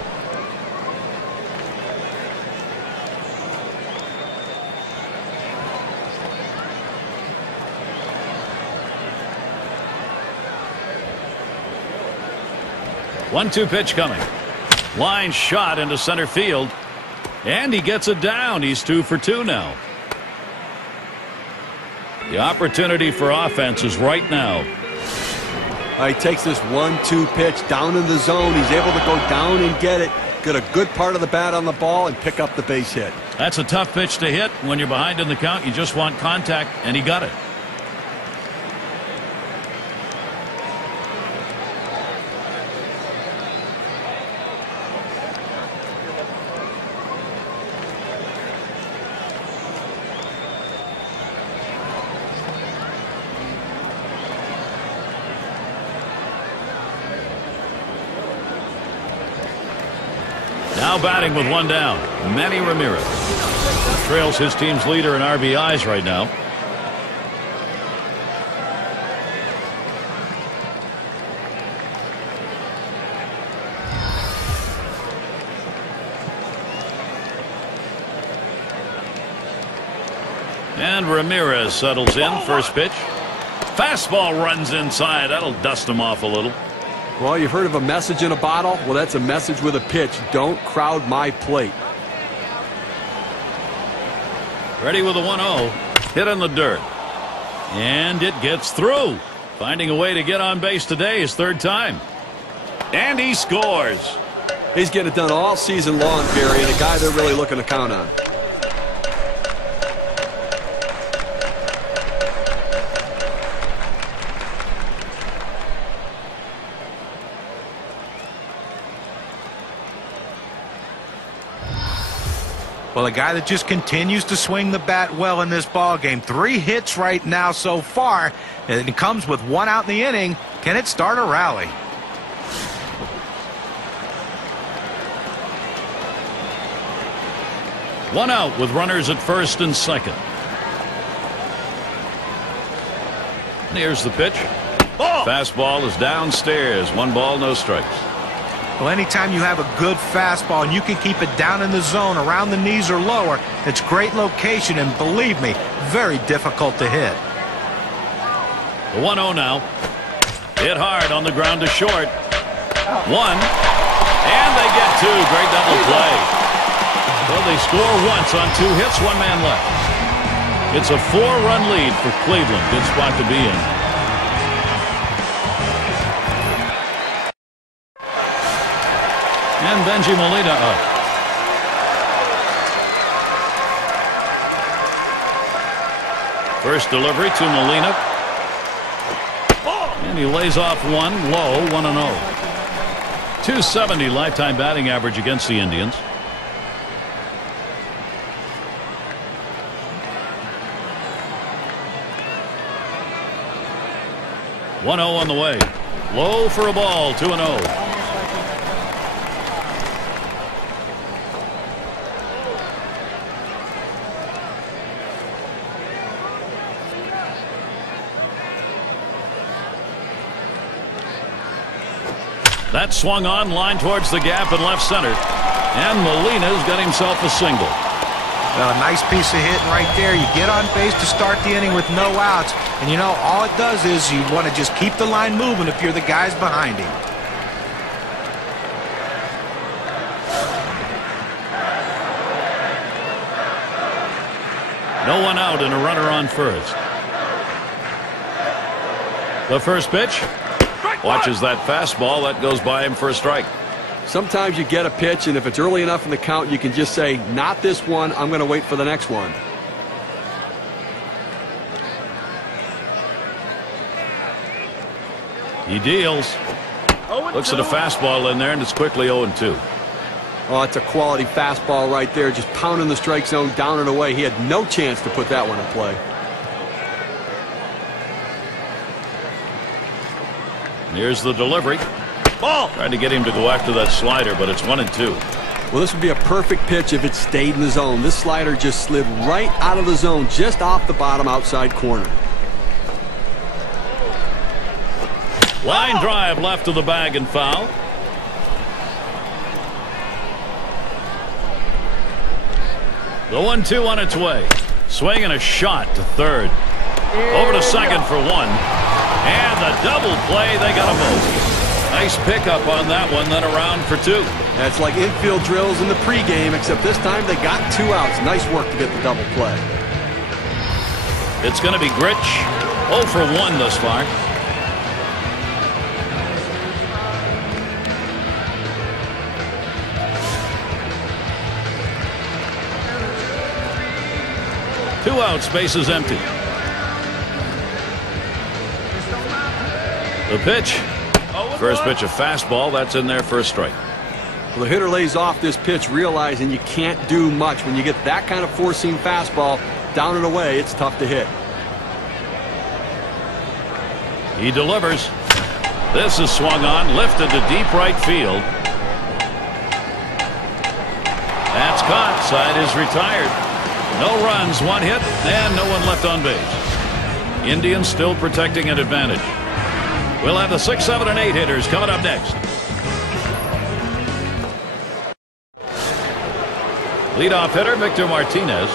One-two pitch coming. Line shot into center field. And he gets it down. He's 2 for 2 now. The opportunity for offense is right now. He takes this 1-2 pitch down in the zone. He's able to go down and get it. Get a good part of the bat on the ball and pick up the base hit. That's a tough pitch to hit. When you're behind in the count, you just want contact, and he got it. Now batting with 1 down, Manny Ramirez. Trails his team's leader in RBIs right now. And Ramirez settles in. First pitch. Fastball runs inside. That'll dust him off a little. Well, you've heard of a message in a bottle? Well, that's a message with a pitch. Don't crowd my plate. Ready with a 1-0. Hit in the dirt. And it gets through. Finding a way to get on base today, his 3rd time. And he scores. He's getting it done all season long, Gary, and a guy they're really looking to count on. Well, a guy that just continues to swing the bat well in this ball game. 3 hits right now so far, and it comes with 1 out in the inning. Can it start a rally? One out with runners at first and second. And here's the pitch. Fastball is downstairs. 1 ball, no strikes. Well, anytime you have a good fastball and you can keep it down in the zone around the knees or lower, it's great location, and believe me, very difficult to hit. The 1-0 now. Hit hard on the ground to short. 1. And they get 2. Great double play. Well, they score once on 2 hits, 1 man left. It's a 4-run lead for Cleveland. Good spot to be in. And Benji Molina up. First delivery to Molina. And he lays off 1 low, 1-0. 270 lifetime batting average against the Indians. 1-0 on the way. Low for a ball. 2-0. That swung on, line towards the gap in left center. And Molina's got himself a single. A nice piece of hitting right there. You get on base to start the inning with no outs. And you know, all it does is you want to just keep the line moving if you're the guys behind him. No one out and a runner on first. The first pitch. Watches that fastball. That goes by him for a strike. Sometimes you get a pitch, and if it's early enough in the count, you can just say, not this one, I'm going to wait for the next one. He deals. Looks at a fastball in there, and it's quickly 0-2. Oh, it's a quality fastball right there, just pounding the strike zone down and away. He had no chance to put that one in play. Here's the delivery. Ball. Trying to get him to go after that slider, but it's 1-2. Well, this would be a perfect pitch if it stayed in the zone. This slider just slid right out of the zone, just off the bottom outside corner. Line drive left of the bag and foul. The 1-2 on its way. Swing and a shot to third. Over to second for one. And the double play, they got a vote. Nice pickup on that one, then around for two. That's like infield drills in the pregame, except this time they got 2 outs. Nice work to get the double play. It's going to be Grich. 0 for 1 thus far. Two outs, bases empty. The pitch. First pitch, a fastball. That's in there for a strike. Well, the hitter lays off this pitch, realizing you can't do much. When you get that kind of four-seam fastball down and away, it's tough to hit. He delivers. This is swung on, lifted to deep right field. That's caught. Side is retired. No runs, 1 hit, and no one left on base. Indians still protecting an advantage. We'll have the 6, 7, and 8 hitters coming up next. Leadoff hitter Victor Martinez.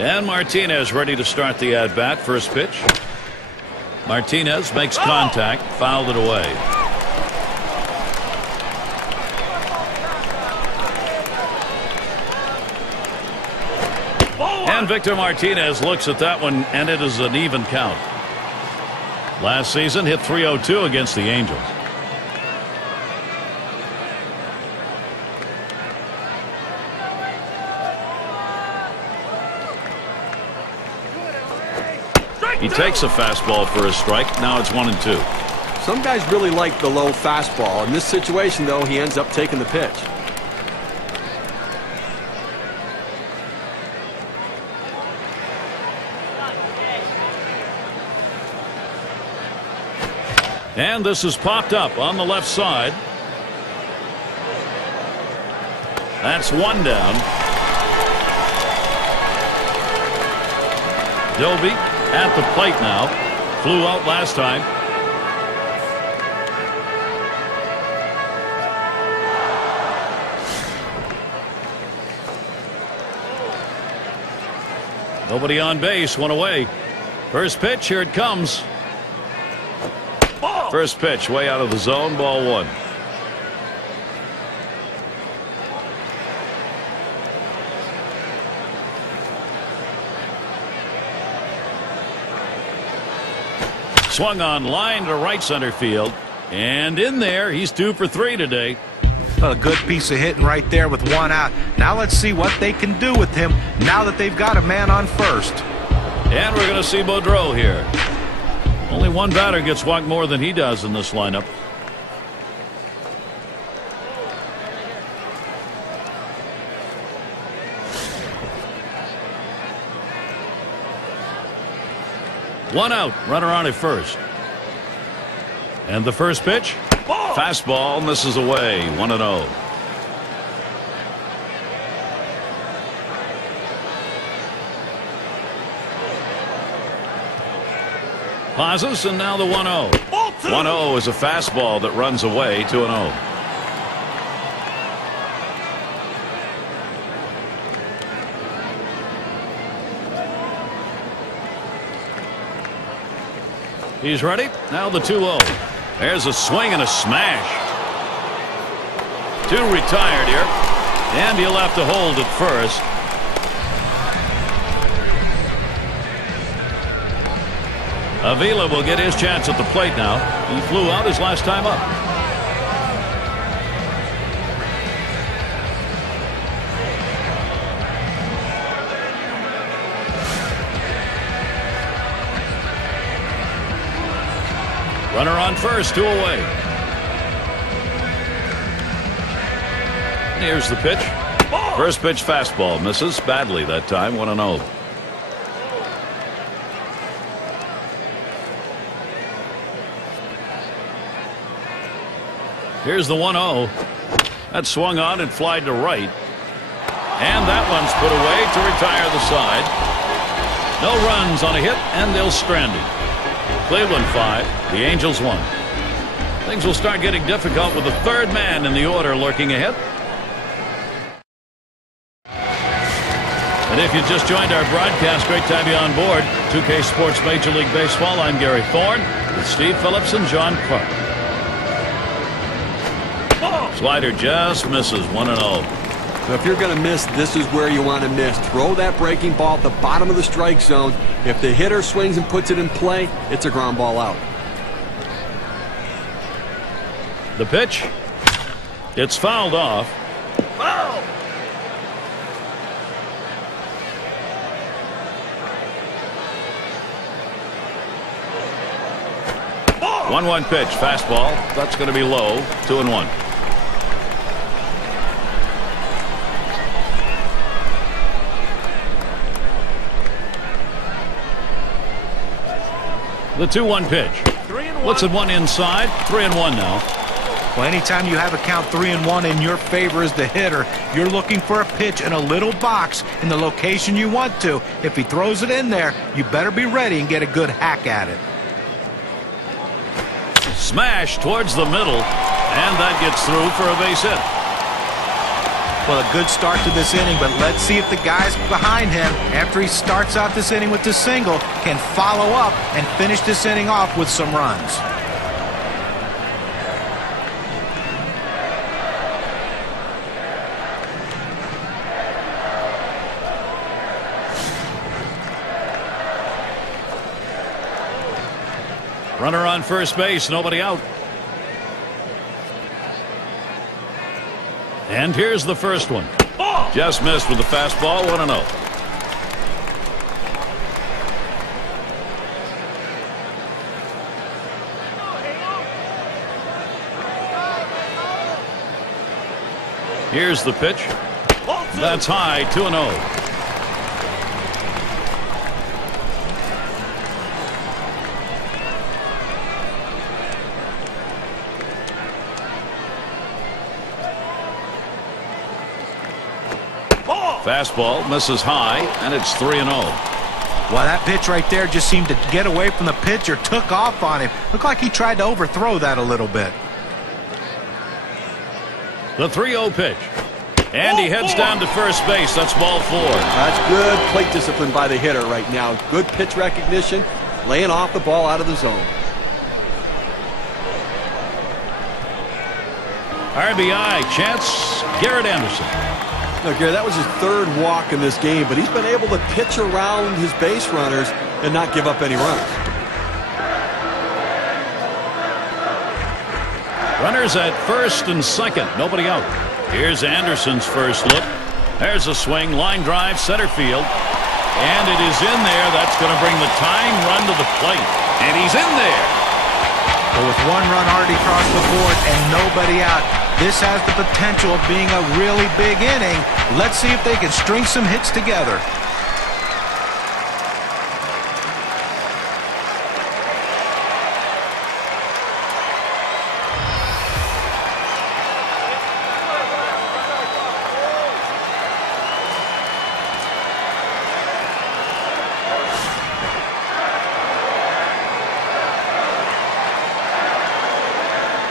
And Martinez ready to start the at-bat. First pitch. Martinez makes contact, fouled it away. And Victor Martinez looks at that one, and it is an even count. Last season hit .302 against the Angels. He takes a fastball for a strike. Now it's 1-2. Some guys really like the low fastball. In this situation, though, he ends up taking the pitch. And this is popped up on the left side. That's one down. Doby at the plate now. Flew out last time. Nobody on base, one away. First pitch, here it comes. First pitch way out of the zone, ball 1. Swung on line to right center field. And in there, he's 2 for 3 today. A good piece of hitting right there with 1 out. Now let's see what they can do with him now that they've got a man on first. And we're going to see Boudreau here. Only one batter gets walked more than he does in this lineup. One out, runner on at first. And the first pitch, fastball, misses away, 1-0. Pauses, and now the 1-0. 1-0 is a fastball that runs away, 2-0. He's ready. Now the 2-0. There's a swing and a smash. 2 retired here. And he'll have to hold at first. Avila will get his chance at the plate now. He flew out his last time up. Runner on first, 2 away. Here's the pitch. First pitch fastball misses badly that time, 1-0. Here's the 1-0. That swung on and flied to right. And that one's put away to retire the side. No runs on a hit, and they'll strand him. Cleveland 5, the Angels 1. Things will start getting difficult with the third man in the order lurking ahead. And if you just joined our broadcast, great to have you on board. 2K Sports Major League Baseball, I'm Gary Thorne with Steve Phillips and John Clark. Slider just misses, 1-0. So if you're going to miss, this is where you want to miss. Throw that breaking ball at the bottom of the strike zone. If the hitter swings and puts it in play, it's a ground ball out. The pitch. It's fouled off. Foul! 1-1 pitch, fastball. That's going to be low, 2-1. The 2-1 pitch. Looks at one inside. 3-1 now. Well, anytime you have a count 3-1 in your favor as the hitter, you're looking for a pitch in a little box in the location you want to. If he throws it in there, you better be ready and get a good hack at it. Smash towards the middle, and that gets through for a base hit. Well, a good start to this inning, but let's see if the guys behind him, after he starts out this inning with the single, can follow up and finish this inning off with some runs. Runner on first base, nobody out. And here's the first one. Just missed with the fastball, 1-0. Here's the pitch. That's high, 2-0. Fastball misses high, and it's 3-0. Well, that pitch right there just seemed to get away from the pitcher, took off on him. Looked like he tried to overthrow that a little bit. The 3-0 pitch. And he heads down to first base. That's ball 4. That's good plate discipline by the hitter right now. Good pitch recognition, laying off the ball out of the zone. RBI, chance, Garrett Anderson. Now, Gary, that was his third walk in this game, but he's been able to pitch around his base runners and not give up any runs. Runners at first and second, nobody out. Here's Anderson's first look. There's a swing, line drive, center field. And it is in there. That's going to bring the tying run to the plate. And he's in there. But with one run already across the board and nobody out, this has the potential of being a really big inning. Let's see if they can string some hits together.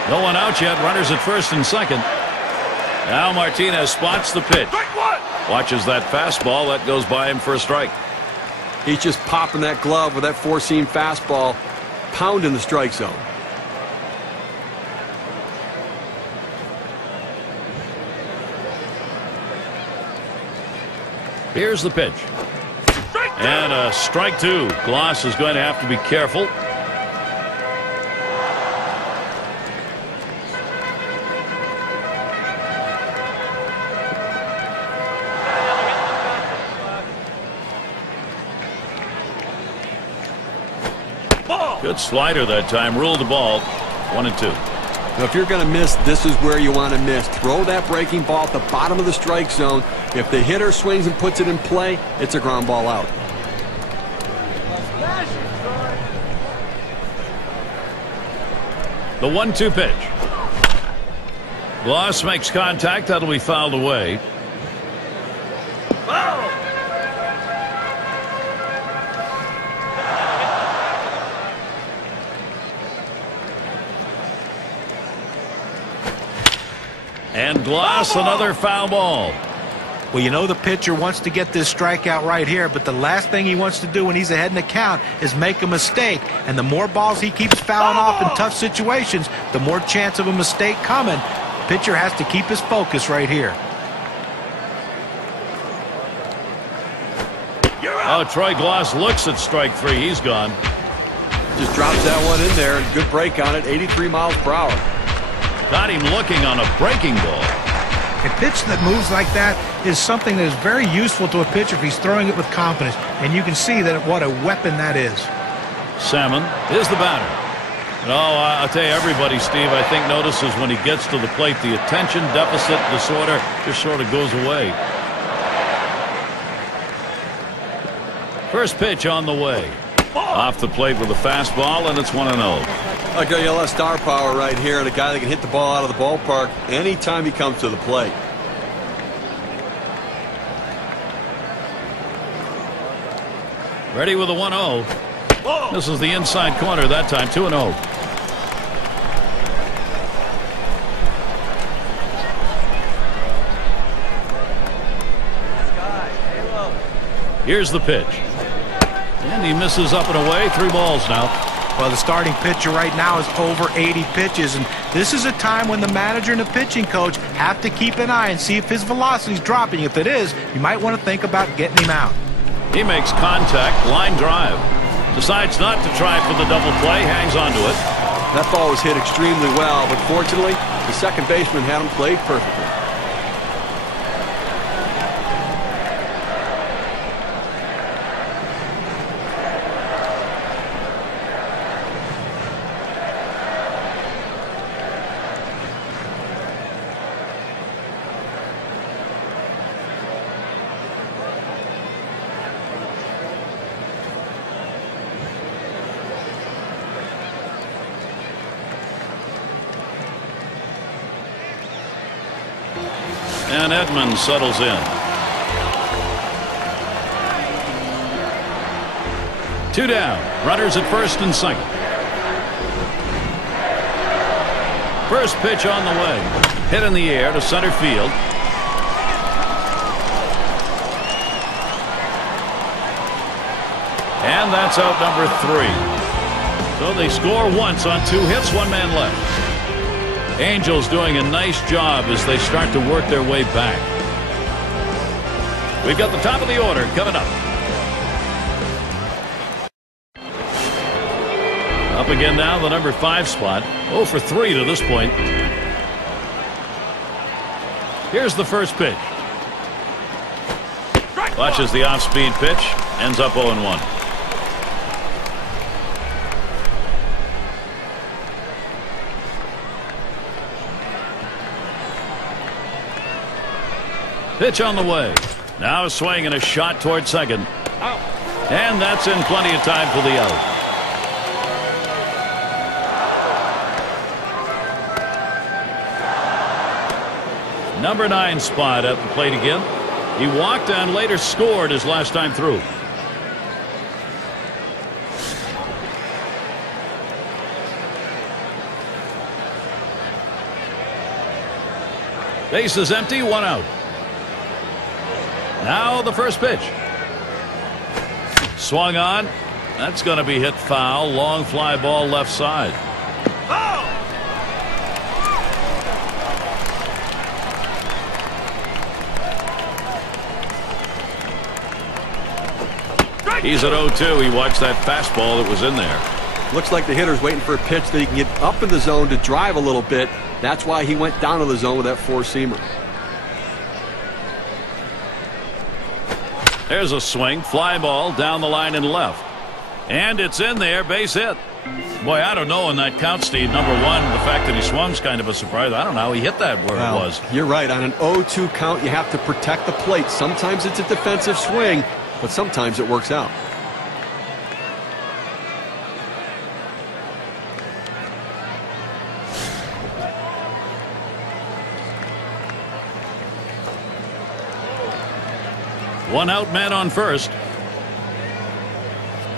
No one out yet. Runners at first and second. Now Martinez spots the pitch. Watches that fastball. That goes by him for a strike. He's just popping that glove with that four-seam fastball, pounding the strike zone. Here's the pitch. And a strike two. Gloss is going to have to be careful. Good slider that time. Ruled the ball. 1-2. Now, if you're going to miss, this is where you want to miss. Throw that breaking ball at the bottom of the strike zone. If the hitter swings and puts it in play, it's a ground ball out. The 1-2 pitch. Gloss makes contact. That'll be fouled away. And Gloss, another foul ball. Well, you know the pitcher wants to get this strikeout right here, but the last thing he wants to do when he's ahead in the count is make a mistake. And the more balls he keeps fouling off in tough situations, the more chance of a mistake coming. The pitcher has to keep his focus right here. Oh, Troy Gloss looks at strike three. He's gone. Just drops that one in there. Good break on it. 83 miles per hour. Got him looking on a breaking ball. A pitch that moves like that is something that is very useful to a pitcher if he's throwing it with confidence. And you can see that what a weapon that is. Salmon is the batter. Oh, I'll tell you, everybody, Steve, I think notices when he gets to the plate, the attention deficit disorder just sort of goes away. First pitch on the way. Off the plate with a fastball, and it's 1-0. I'll give you a lot of star power right here, and a guy that can hit the ball out of the ballpark anytime he comes to the plate. Ready with a 1-0. This is the inside corner that time. 2-0. Here's the pitch. And he misses up and away. 3 balls now. Well, the starting pitcher right now is over 80 pitches, and this is a time when the manager and the pitching coach have to keep an eye and see if his velocity is dropping. If it is, you might want to think about getting him out. He makes contact, line drive. Decides not to try for the double play, hangs on to it. That ball was hit extremely well, but fortunately, the second baseman had him played perfectly. And Edman settles in. 2 down. Runners at first and second. First pitch on the way. Hit in the air to center field. And that's out number 3. So they score once on 2 hits, 1 man left. Angels doing a nice job as they start to work their way back. We've got the top of the order coming up. Up again now, the number 5 spot. 0 for 3 to this point. Here's the first pitch. Watches the off-speed pitch. Ends up 0-1. Pitch on the way. Now a swing and a shot toward second. And that's in plenty of time for the out. Number 9 spot at the plate again. He walked and later scored his last time through. Base is empty, 1 out. Now the first pitch. Swung on. That's going to be hit foul. Long fly ball left side. He's at 0-2. He watched that fastball that was in there. Looks like the hitter's waiting for a pitch that he can get up in the zone to drive a little bit. That's why he went down to the zone with that four-seamer. There's a swing. Fly ball down the line and left. And it's in there. Base hit. Boy, I don't know in that count, Steve. Number one, the fact that he swung's kind of a surprise. I don't know how he hit that where it was. You're right. On an 0-2 count, you have to protect the plate. Sometimes it's a defensive swing, but sometimes it works out. One out, man on first.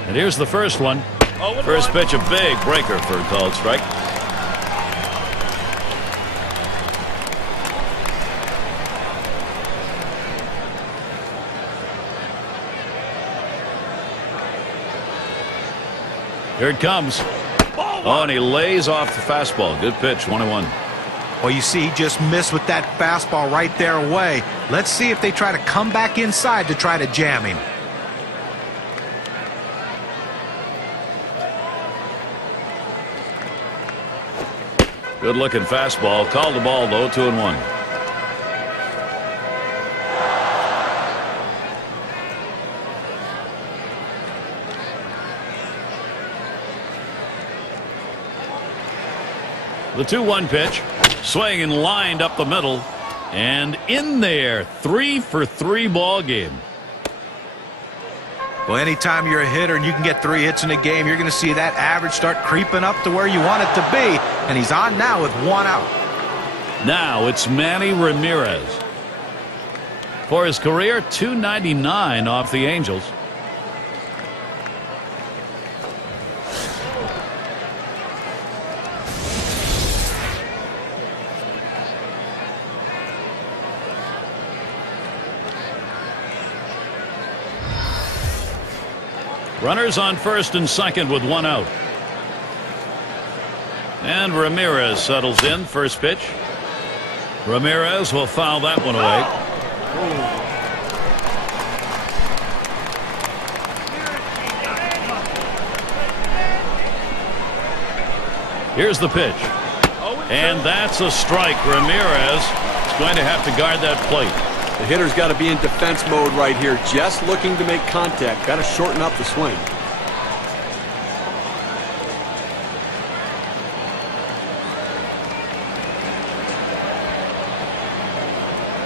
And here's the first one. First pitch, a big breaker for a called strike. Here it comes. Oh, and he lays off the fastball. Good pitch, 1-1. Well, you see, he just missed with that fastball right there away. Let's see if they try to come back inside to try to jam him. Good looking fastball. Called the ball though, 2-1. The 2-1 pitch. Swing and lined up the middle. And in there. 3 for 3 ball game. Well, anytime you're a hitter and you can get 3 hits in a game, you're going to see that average start creeping up to where you want it to be. And he's on now with 1 out. Now it's Manny Ramirez. For his career, .299 off the Angels. Runners on first and second with 1 out. And Ramirez settles in. First pitch. Ramirez will foul that one away. Here's the pitch. And that's a strike. Ramirez is going to have to guard that plate. The hitter's got to be in defense mode right here, just looking to make contact. Got to shorten up the swing.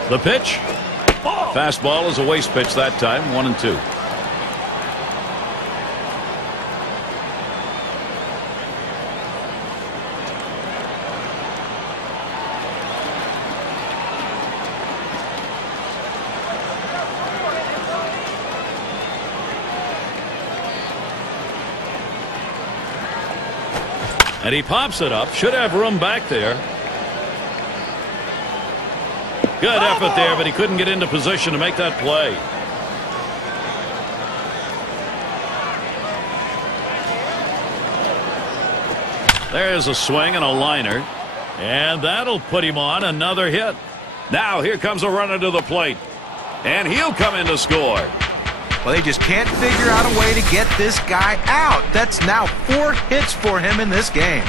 The pitch. Fastball is a waste pitch that time. 1-2. And he pops it up. Should have room back there. Good effort there, but he couldn't get into position to make that play. There's a swing and a liner. And that'll put him on another hit. Now here comes a runner to the plate. And he'll come in to score. Well, they just can't figure out a way to get this guy out. That's now 4 hits for him in this game.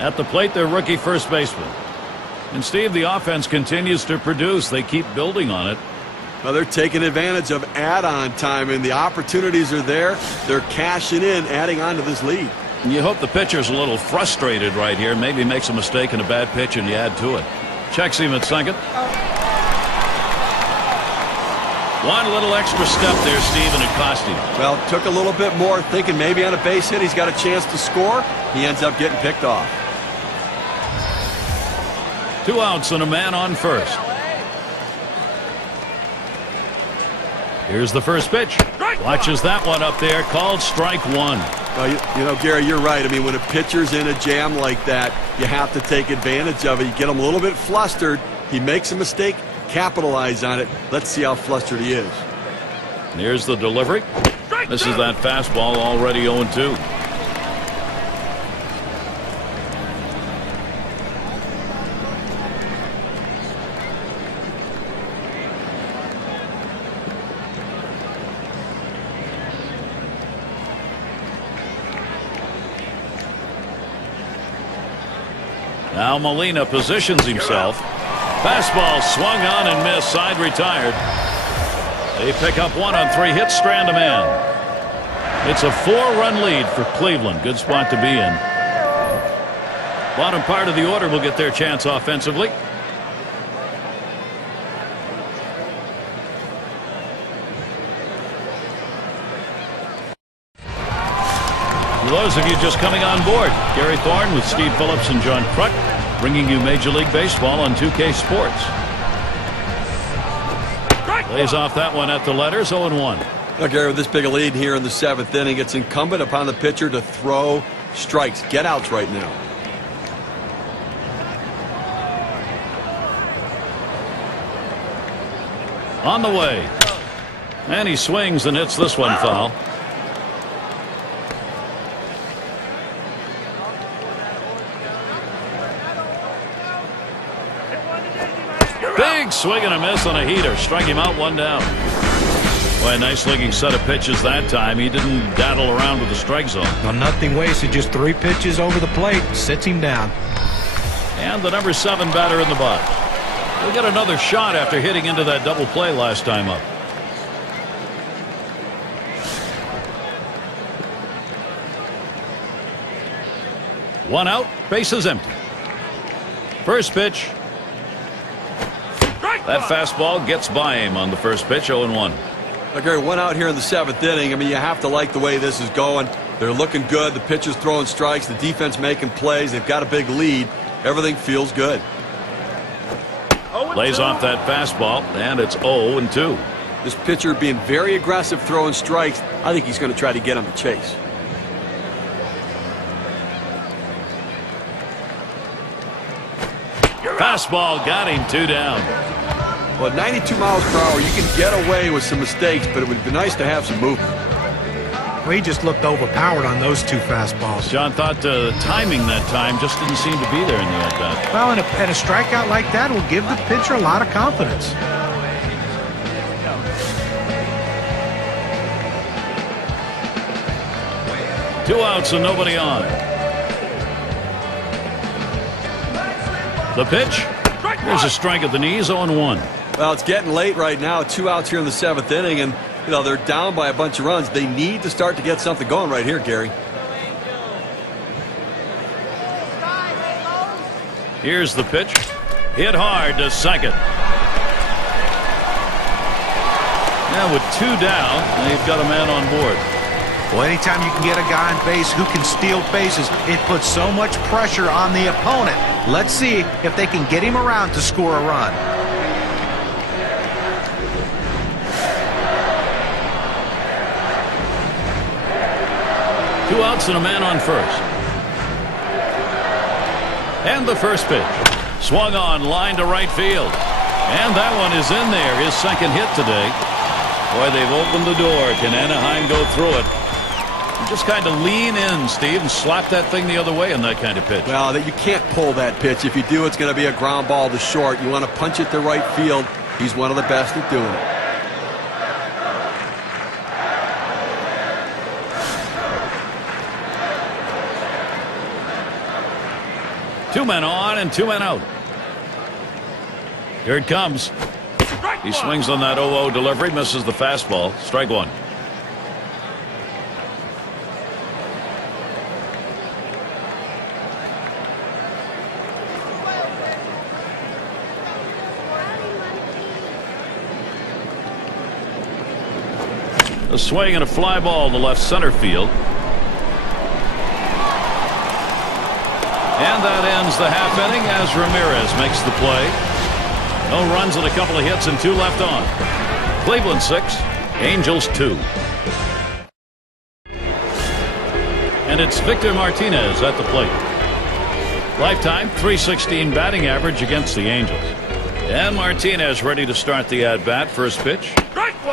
At the plate, their rookie first baseman. And Steve, the offense continues to produce. They keep building on it. Well, they're taking advantage of add-on time, and the opportunities are there. They're cashing in, adding on to this lead. You hope the pitcher's a little frustrated right here. Maybe makes a mistake in a bad pitch and you add to it. Checks him at second. One little extra step there, Steve, and it cost him. Well, took a little bit more, thinking maybe on a base hit he's got a chance to score. He ends up getting picked off. 2 outs and a man on first. Here's the first pitch. Watches that one up there. Called strike one. You know, Gary, you're right. I mean, when a pitcher's in a jam like that, you have to take advantage of it. You get him a little bit flustered. He makes a mistake. Capitalize on it. Let's see how flustered he is. And here's the delivery. This is that fastball, already 0-2. Now Molina positions himself. Fastball swung on and missed. Side retired. They pick up 1 on 3 hits, strand a man. It's a 4-run lead for Cleveland. Good spot to be in. Bottom part of the order will get their chance offensively. For those of you just coming on board, Gary Thorne with Steve Phillips and John Kruk, bringing you Major League Baseball on 2K Sports. Lays off that one at the letters, 0-1. Now, Gary, with this big a lead here in the 7th inning, it's incumbent upon the pitcher to throw strikes, get outs right now. On the way. And he swings and hits this one foul. Big swing and a miss on a heater. Strike him out, 1 down. Boy, a nice looking set of pitches that time. He didn't daddle around with the strike zone. Well, nothing wasted. Just 3 pitches over the plate. Sits him down. And the number 7 batter in the box. He'll get another shot after hitting into that double play last time up. One out, bases empty. First pitch. That fastball gets by him on the first pitch, 0-1. Now, Gary, 1 out here in the 7th inning. I mean, you have to like the way this is going. They're looking good. The pitcher's throwing strikes. The defense making plays. They've got a big lead. Everything feels good. Lays off that fastball, and it's 0-2. This pitcher being very aggressive throwing strikes. I think he's going to try to get him to chase. Fastball got him, 2 down. Well, at 92 miles per hour, you can get away with some mistakes, but it would be nice to have some movement. Well, he just looked overpowered on those 2 fastballs. John thought timing that time just didn't seem to be there in the at-bat. Well, and a strikeout like that will give the pitcher a lot of confidence. Two outs and nobody on. The pitch. There's a strike at the knees, 0-1. Well, it's getting late right now. 2 outs here in the 7th inning, and you know they're down by a bunch of runs. They need to start to get something going right here, Gary. Here's the pitch. Hit hard to second. Now with 2 down, they've got a man on board. Well, anytime you can get a guy on base who can steal bases, it puts so much pressure on the opponent. Let's see if they can get him around to score a run. Two outs and a man on first. And the first pitch. Swung on, line to right field. And that one is in there, his second hit today. Boy, they've opened the door. Can Anaheim go through it? Just kind of lean in, Steve, and slap that thing the other way in that kind of pitch. Well, you can't pull that pitch. If you do, it's going to be a ground ball to short. You want to punch it to right field. He's one of the best at doing it. 2 men on and 2 men out. Here it comes. He swings on that 0-0 delivery, misses the fastball. Strike one. A swing and a fly ball to left center field. And that ends the half inning as Ramirez makes the play. No runs and a couple of hits and 2 left on. Cleveland 6, Angels 2. And it's Victor Martinez at the plate. Lifetime .316 batting average against the Angels. And Martinez ready to start the at-bat. First pitch.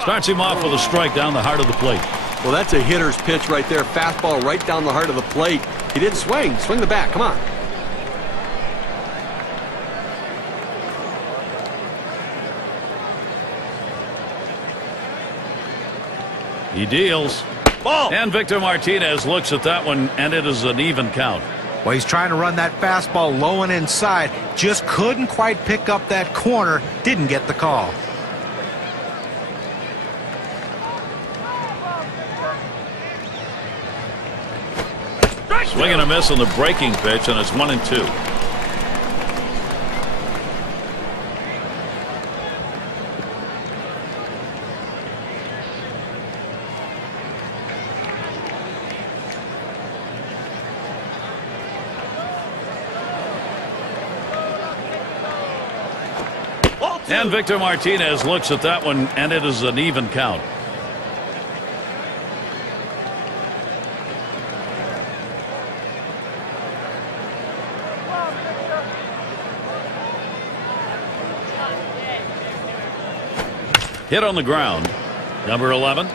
Starts him off with a strike down the heart of the plate. Well, that's a hitter's pitch right there. Fastball right down the heart of the plate. He didn't swing. Swing the bat. Come on. He deals. Ball. And Victor Martinez looks at that one, and it is an even count. Well, he's trying to run that fastball low and inside. Just couldn't quite pick up that corner. Didn't get the call. Swing and a miss on the breaking pitch, and it's 1-2. And Victor Martinez looks at that one, and it is an even count. Hit on the ground. Number 11.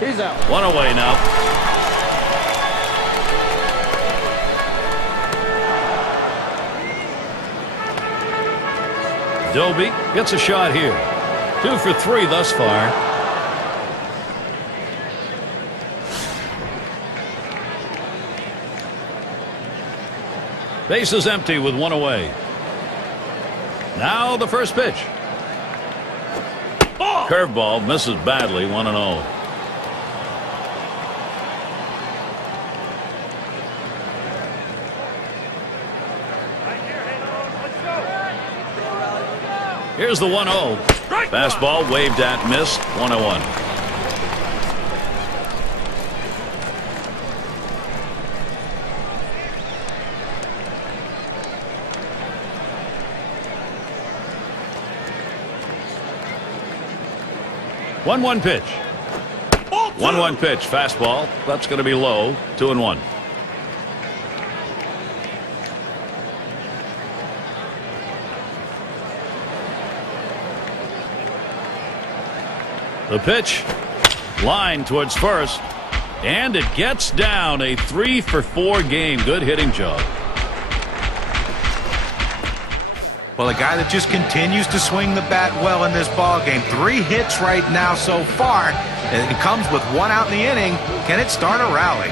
He's out. One away now. Doby gets a shot here. 2 for 3 thus far. Base is empty with 1 away. Now the first pitch. Curveball misses badly. 1-0. Here's the 1-0. Fastball waved at, missed. 1-1. One pitch. 1-1 pitch. Fastball. That's going to be low. 2-1. The pitch. Line towards first. And it gets down. A 3 for 4 game. Good hitting job. Well, a guy that just continues to swing the bat well in this ball game. 3 hits right now so far. And it comes with 1 out in the inning. Can it start a rally?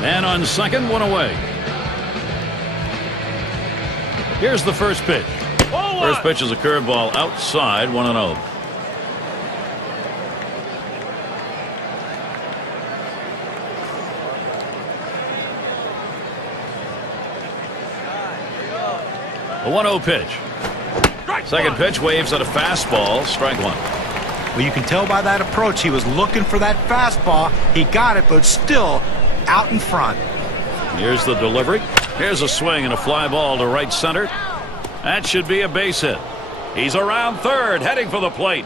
Man on second, 1 away. Here's the first pitch. First pitch is a curveball outside. 1-0. A 1-0 pitch. Second pitch waves at a fastball. Strike 1. Well, you can tell by that approach he was looking for that fastball. He got it, but still out in front. Here's the delivery. Here's a swing and a fly ball to right center. That should be a base hit. He's around third, heading for the plate.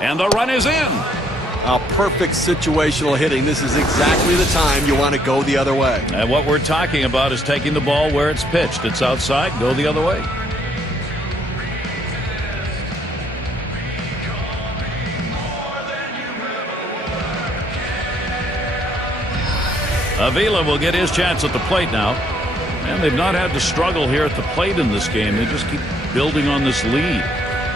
And the run is in. A perfect situational hitting. This is exactly the time you want to go the other way. And what we're talking about is taking the ball where it's pitched. It's outside, go the other way. Avila will get his chance at the plate now. And they've not had to struggle here at the plate in this game. They just keep building on this lead.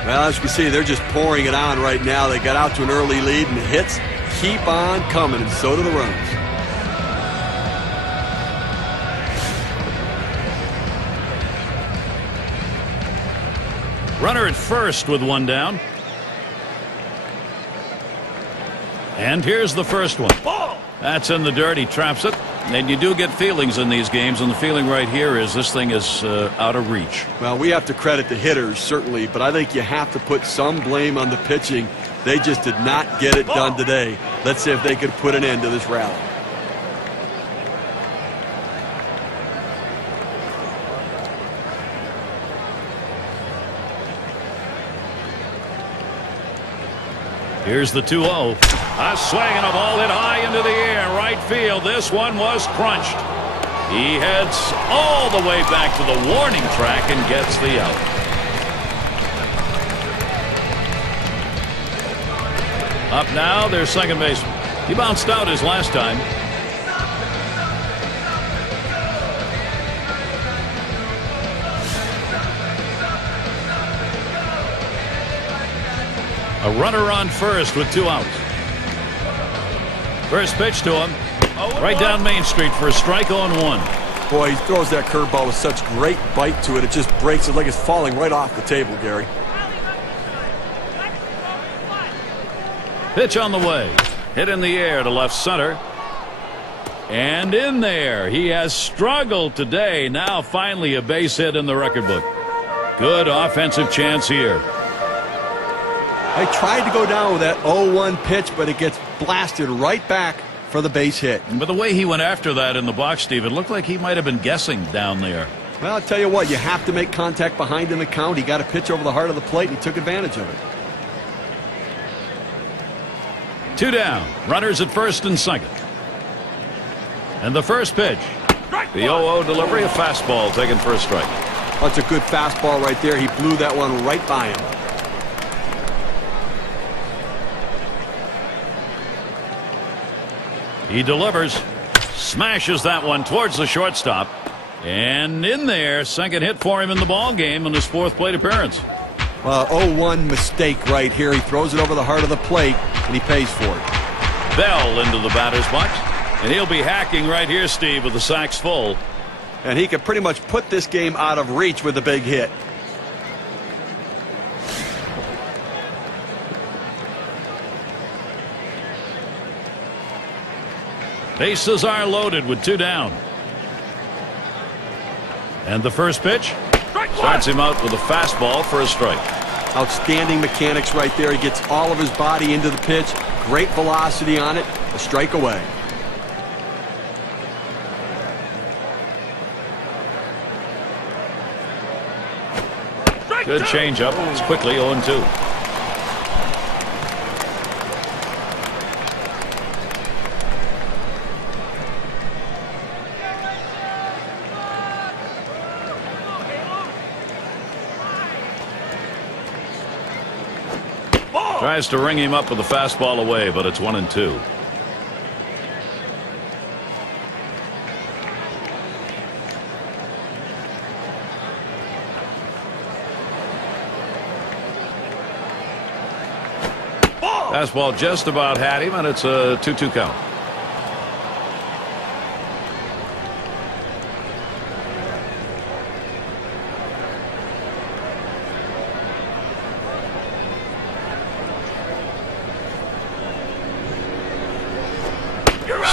Well, as you can see, they're just pouring it on right now. They got out to an early lead, and the hits keep on coming, and so do the runs. Runner at first with 1 down. And here's the first one. That's in the dirt. He traps it. And you do get feelings in these games, and the feeling right here is this thing is out of reach. Well, we have to credit the hitters, certainly, but I think you have to put some blame on the pitching. They just did not get it done today. Let's see if they could put an end to this rally. Here's the 2-0. A swing and a ball hit high into the air. Right field. This one was crunched. He heads all the way back to the warning track and gets the out. Up now, their second baseman. He bounced out his last time. A runner on first with 2 outs. First pitch to him. Right down Main Street for a strike 0-1. Boy, he throws that curveball with such great bite to it. It just breaks it like it's falling right off the table, Gary. Pitch on the way. Hit in the air to left center. And in there. He has struggled today. Now finally a base hit in the record book. Good offensive chance here. I tried to go down with that 0-1 pitch, but it gets blasted right back for the base hit. But the way he went after that in the box, Steve, it looked like he might have been guessing down there. Well, I'll tell you what, you have to make contact behind in the count. He got a pitch over the heart of the plate, and he took advantage of it. 2 down. Runners at first and second. And the first pitch. The 0-0 delivery, a fastball taken for a strike. That's a good fastball right there. He blew that one right by him. He delivers. Smashes that one towards the shortstop. And in there, second hit for him in the ball game in his 4th plate appearance. 0-1 mistake right here. He throws it over the heart of the plate, and he pays for it. Bell into the batter's box. And he'll be hacking right here, Steve, with the sacks full. And he can pretty much put this game out of reach with a big hit. Bases are loaded with 2 down. And the first pitch starts him out with a fastball for a strike. Outstanding mechanics right there. He gets all of his body into the pitch. Great velocity on it. A strike away. Good changeup. It's quickly 0-2. Tries to ring him up with a fastball away, but it's 1-2. Fastball just about had him, and it's a 2-2 count.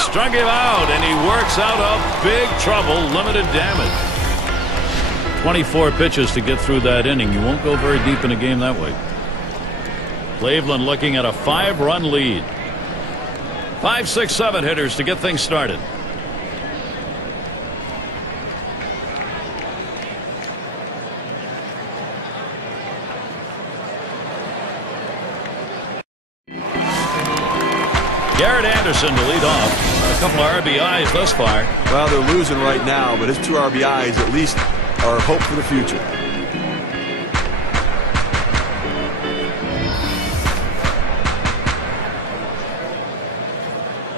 Struck him out, and he works out of big trouble, limited damage. 24 pitches to get through that inning. You won't go very deep in a game that way. Cleveland looking at a 5-run lead. 5, 6, 7 hitters to get things started. Garrett Anderson to lead off. A couple of RBIs thus far. Well, they're losing right now, but his 2 RBIs at least are hope for the future.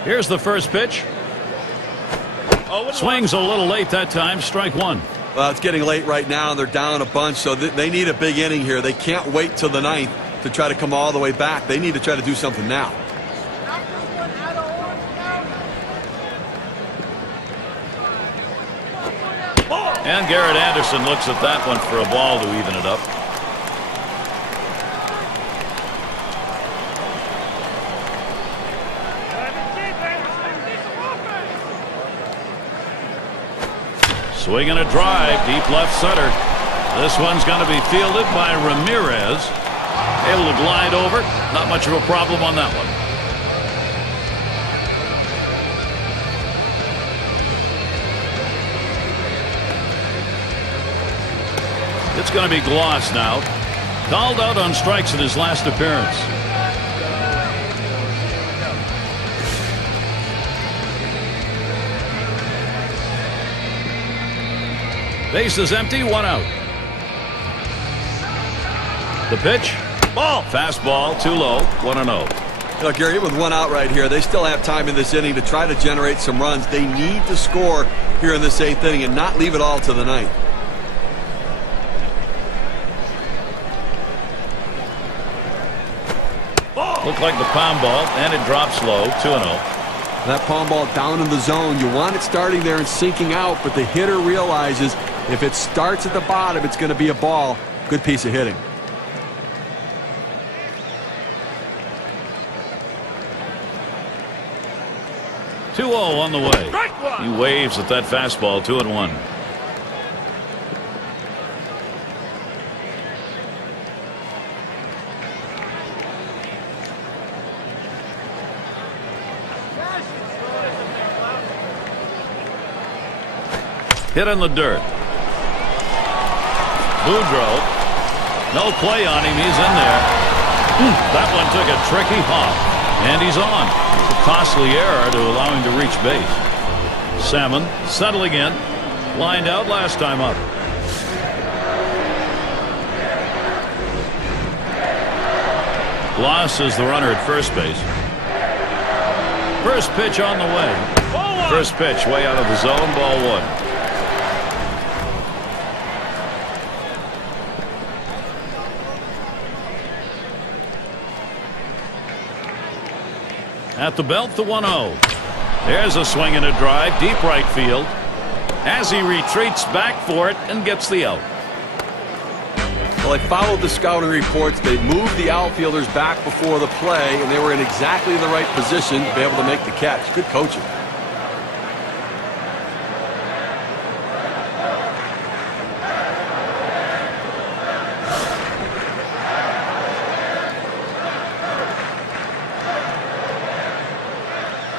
Here's the first pitch. Swings a little late that time. Strike 1. Well, it's getting late right now. They're down a bunch, so they need a big inning here. They can't wait till the 9th to try to come all the way back. They need to try to do something now. And Garrett Anderson looks at that one for a ball to even it up. Swinging a drive deep left center. This one's going to be fielded by Ramirez. Able to glide over. Not much of a problem on that one. It's going to be Gloss now. Called out on strikes in his last appearance. Base is empty, 1 out. The pitch. Ball. Fastball, too low, 1-0. Look, Gary, with 1 out right here, they still have time in this inning to try to generate some runs. They need to score here in this 8th inning and not leave it all to the 9th. Looked like the palm ball, and it drops low, 2-0. That palm ball down in the zone. You want it starting there and sinking out, but the hitter realizes if it starts at the bottom, it's going to be a ball. Good piece of hitting. (2-0) on the way. He waves at that fastball, 2-1. Hit in the dirt. Boudreaux. No play on him. He's in there. That one took a tricky hop. And he's on. A costly error to allow him to reach base. Salmon settling in. Lined out last time up. Gloss is the runner at first base. First pitch on the way. First pitch way out of the zone. Ball 1. At the belt, the 1-0. There's a swing and a drive, deep right field. As he retreats back for it and gets the out. Well, they followed the scouting reports. They moved the outfielders back before the play, and they were in exactly the right position to be able to make the catch. Good coaching.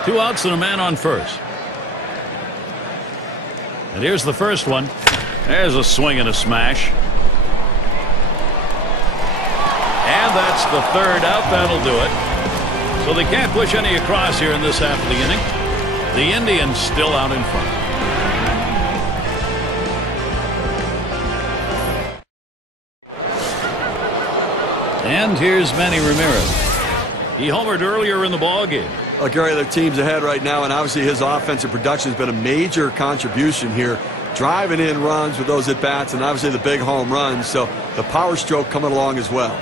Two outs and a man on first. And here's the first one. There's a swing and a smash. And that's the third out. That'll do it. So they can't push any across here in this half of the inning. The Indians still out in front. And here's Manny Ramirez. He homered earlier in the ballgame. Well, Gary, their team's ahead right now, and obviously his offensive production has been a major contribution here, driving in runs with those at-bats and obviously the big home runs, so the power stroke coming along as well.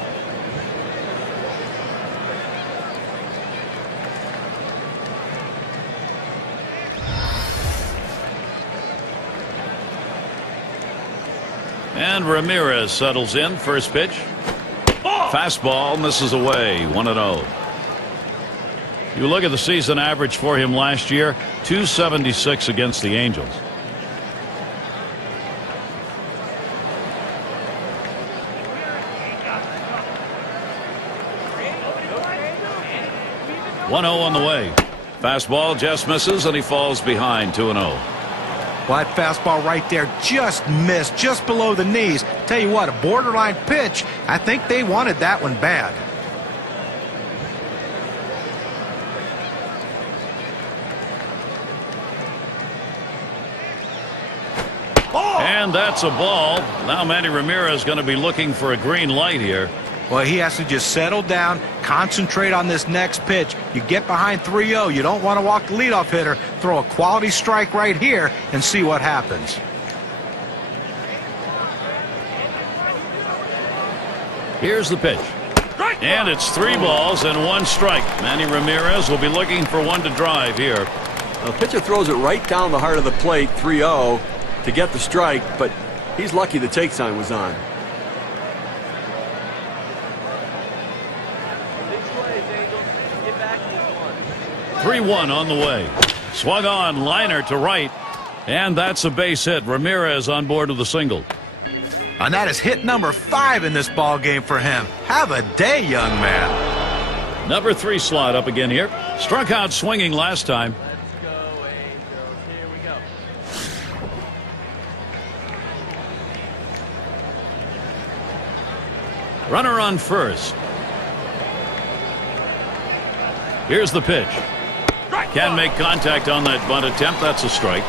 And Ramirez settles in. First pitch. Fastball misses away. 1-0. You look at the season average for him last year, 276 against the Angels. One 0 on the way. Fastball just misses and he falls behind. 2-0. Well, that fastball right there just missed, just below the knees. Tell you what, a borderline pitch. I think they wanted that one bad. And that's a ball. Now Manny Ramirez is going to be looking for a green light here. Well, he has to just settle down, concentrate on this next pitch. You get behind 3-0, you don't want to walk the leadoff hitter. Throw a quality strike right here and see what happens. Here's the pitch. And it's 3 balls and 1 strike. Manny Ramirez will be looking for one to drive here. The pitcher throws it right down the heart of the plate, 3-0, to get the strike, but he's lucky the take sign was on. Three 1 on the way. Swung on, liner to right, and that's a base hit. Ramirez on board with a single. And that is hit number 5 in this ball game for him. Have a day, young man. Number 3 slot up again here. Struck out swinging last time. Here we go. Runner on first. Here's the pitch. Can't make contact on that bunt attempt. That's a strike.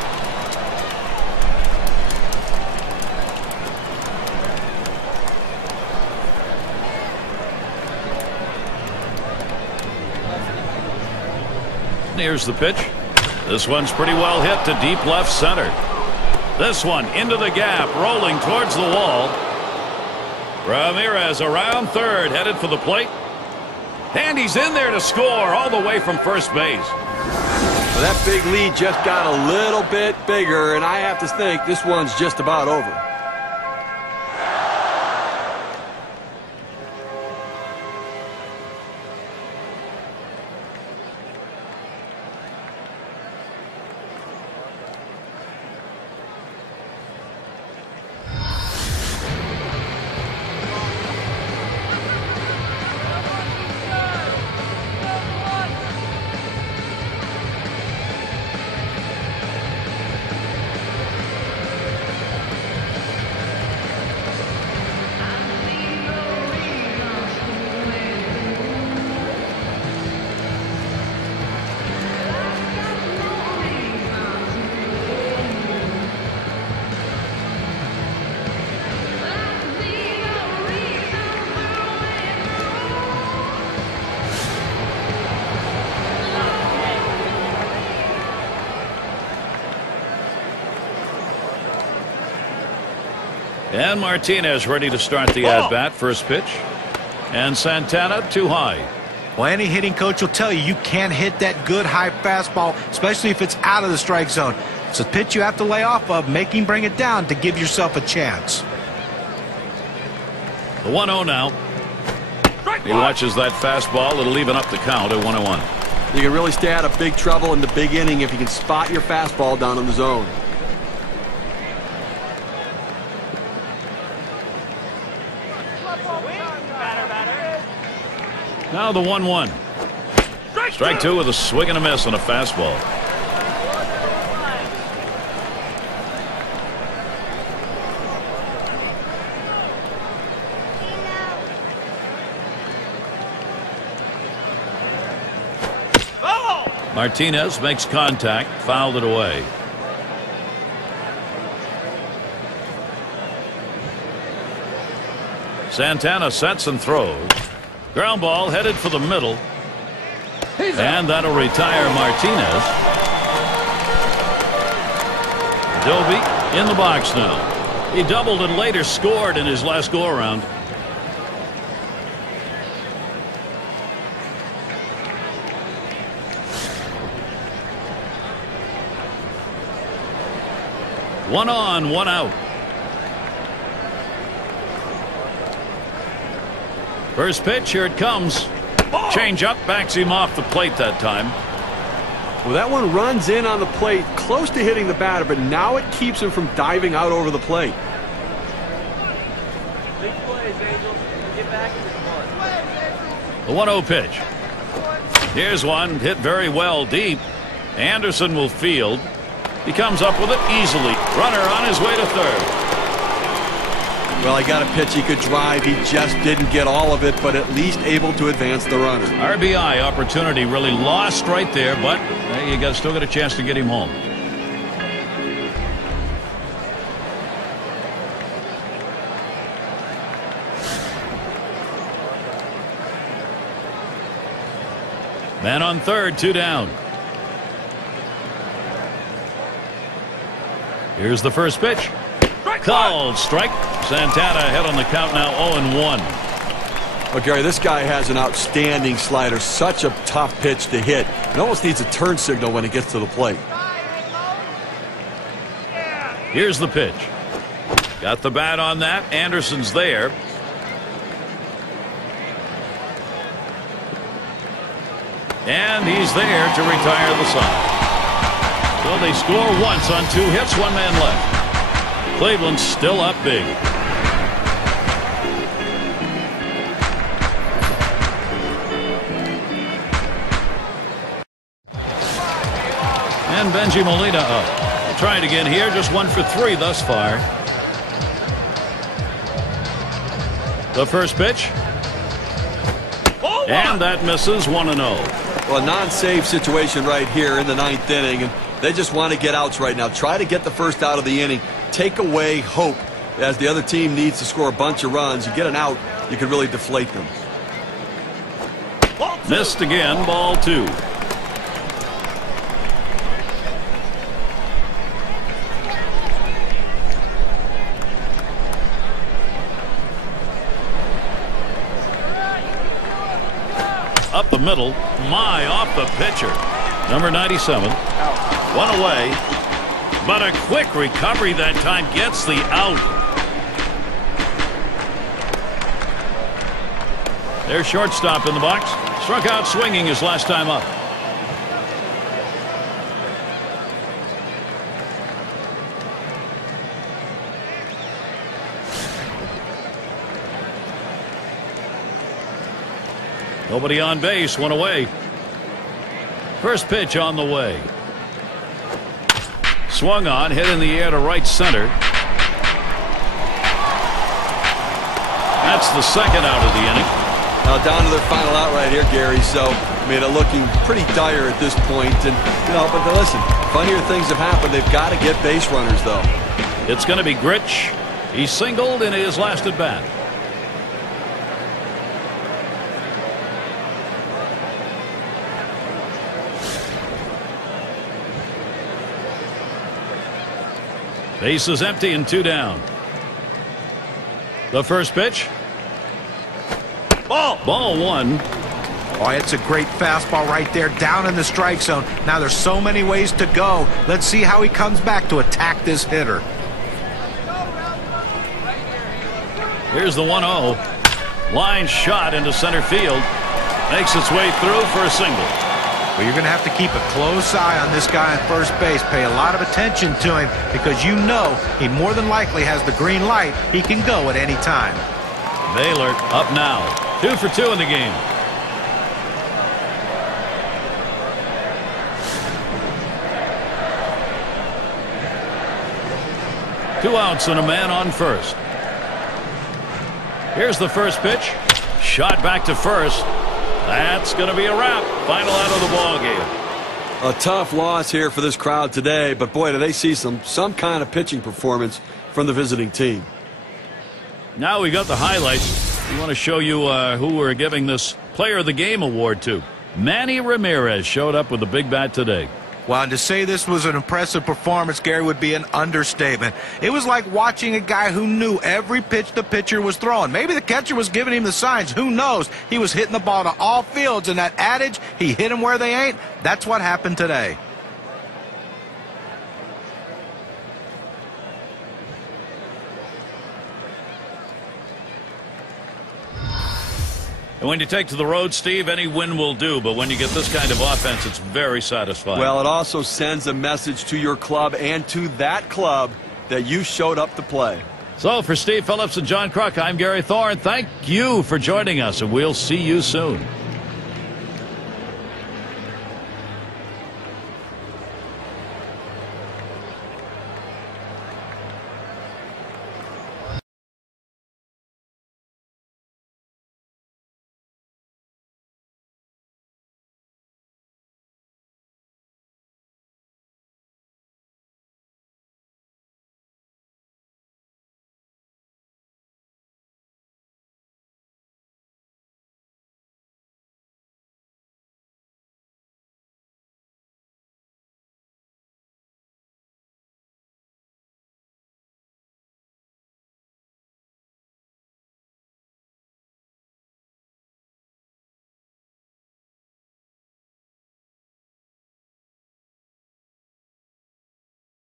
Here's the pitch. This one's pretty well hit to deep left center. This one into the gap, rolling towards the wall. Ramirez around third, headed for the plate. And he's in there to score all the way from first base. Well, that big lead just got a little bit bigger, and I have to think this one's just about over. And Martinez ready to start the at-bat. First pitch. And Santana too high. Well, any hitting coach will tell you you can't hit that good high fastball, especially if it's out of the strike zone. It's a pitch you have to lay off of, bring it down to give yourself a chance. The 1-0 now. He watches that fastball. It'll even up the count at 1-1. You can really stay out of big trouble in the big inning if you can spot your fastball down in the zone. Now the 1-1. Strike 2 with a swing and a miss on a fastball. Martinez makes contact, fouled it away. Santana sets and throws. Ground ball headed for the middle. And that'll retire Martinez. Doby in the box now. He doubled and later scored in his last go-around. One on, one out. First pitch, here it comes. Change up, backs him off the plate that time. Well, that one runs in on the plate, close to hitting the batter, but now it keeps him from diving out over the plate. Big plays, Angels. Get back in this one. The 1-0 pitch. Here's one hit very well deep. Anderson will field. He comes up with it easily. Runner on his way to third. Well, he got a pitch he could drive. He just didn't get all of it, but at least able to advance the runner. RBI opportunity really lost right there, but you still got a chance to get him home. Man on third, 2 down. Here's the first pitch. Called strike. Santana ahead on the count now, 0-1. Well, Gary, this guy has an outstanding slider. Such a tough pitch to hit. It almost needs a turn signal when it gets to the plate. Here's the pitch. Got the bat on that. Anderson's there. And he's there to retire the side. So they score once on 2 hits, 1 man left. Cleveland's still up big. And Benji Molina up. Trying again here, just 1 for 3 thus far. The first pitch. And that misses 1-0. Well, a non-save situation right here in the 9th inning, and they just want to get outs right now. Try to get the first out of the inning. Take away hope as the other team needs to score a bunch of runs. You get an out, you can really deflate them. Missed again, ball 2. Up the middle, off the pitcher. Number 97. One away, but a quick recovery that time gets the out. Their shortstop in the box. Struck out swinging his last time up. Nobody on base, 1 away. First pitch on the way. Swung on, hit in the air to right center. That's the second out of the inning. Now down to their final out right here, Gary. So, I mean, they're looking pretty dire at this point. And, but listen, funnier things have happened. They've got to get base runners, though. It's going to be Grich. He singled in his last at bat. Base is empty and 2 down. The first pitch. Ball 1. Oh, it's a great fastball right there, down in the strike zone. Now there's so many ways to go. Let's see how he comes back to attack this hitter. Here's the 1-0. Line shot into center field. Makes its way through for a single. Well, you're going to have to keep a close eye on this guy on first base. Pay a lot of attention to him because you know he more than likely has the green light. He can go at any time. Baylor up now. 2 for 2 in the game. Two outs and a man on first. Here's the first pitch. Shot back to first. That's going to be a wrap. Final out of the ball game. A tough loss here for this crowd today, but boy, do they see some kind of pitching performance from the visiting team. Now we got the highlights. We want to show you who we're giving this Player of the Game award to. Manny Ramirez showed up with a big bat today. Well, and to say this was an impressive performance, Gary, would be an understatement. It was like watching a guy who knew every pitch the pitcher was throwing. Maybe the catcher was giving him the signs. Who knows? He was hitting the ball to all fields, and that adage, he hit them where they ain't, that's what happened today. And when you take to the road, Steve, any win will do. But when you get this kind of offense, it's very satisfying. Well, it also sends a message to your club and to that club that you showed up to play. So for Steve Phillips and John Kruk, I'm Gary Thorne. Thank you for joining us, and we'll see you soon.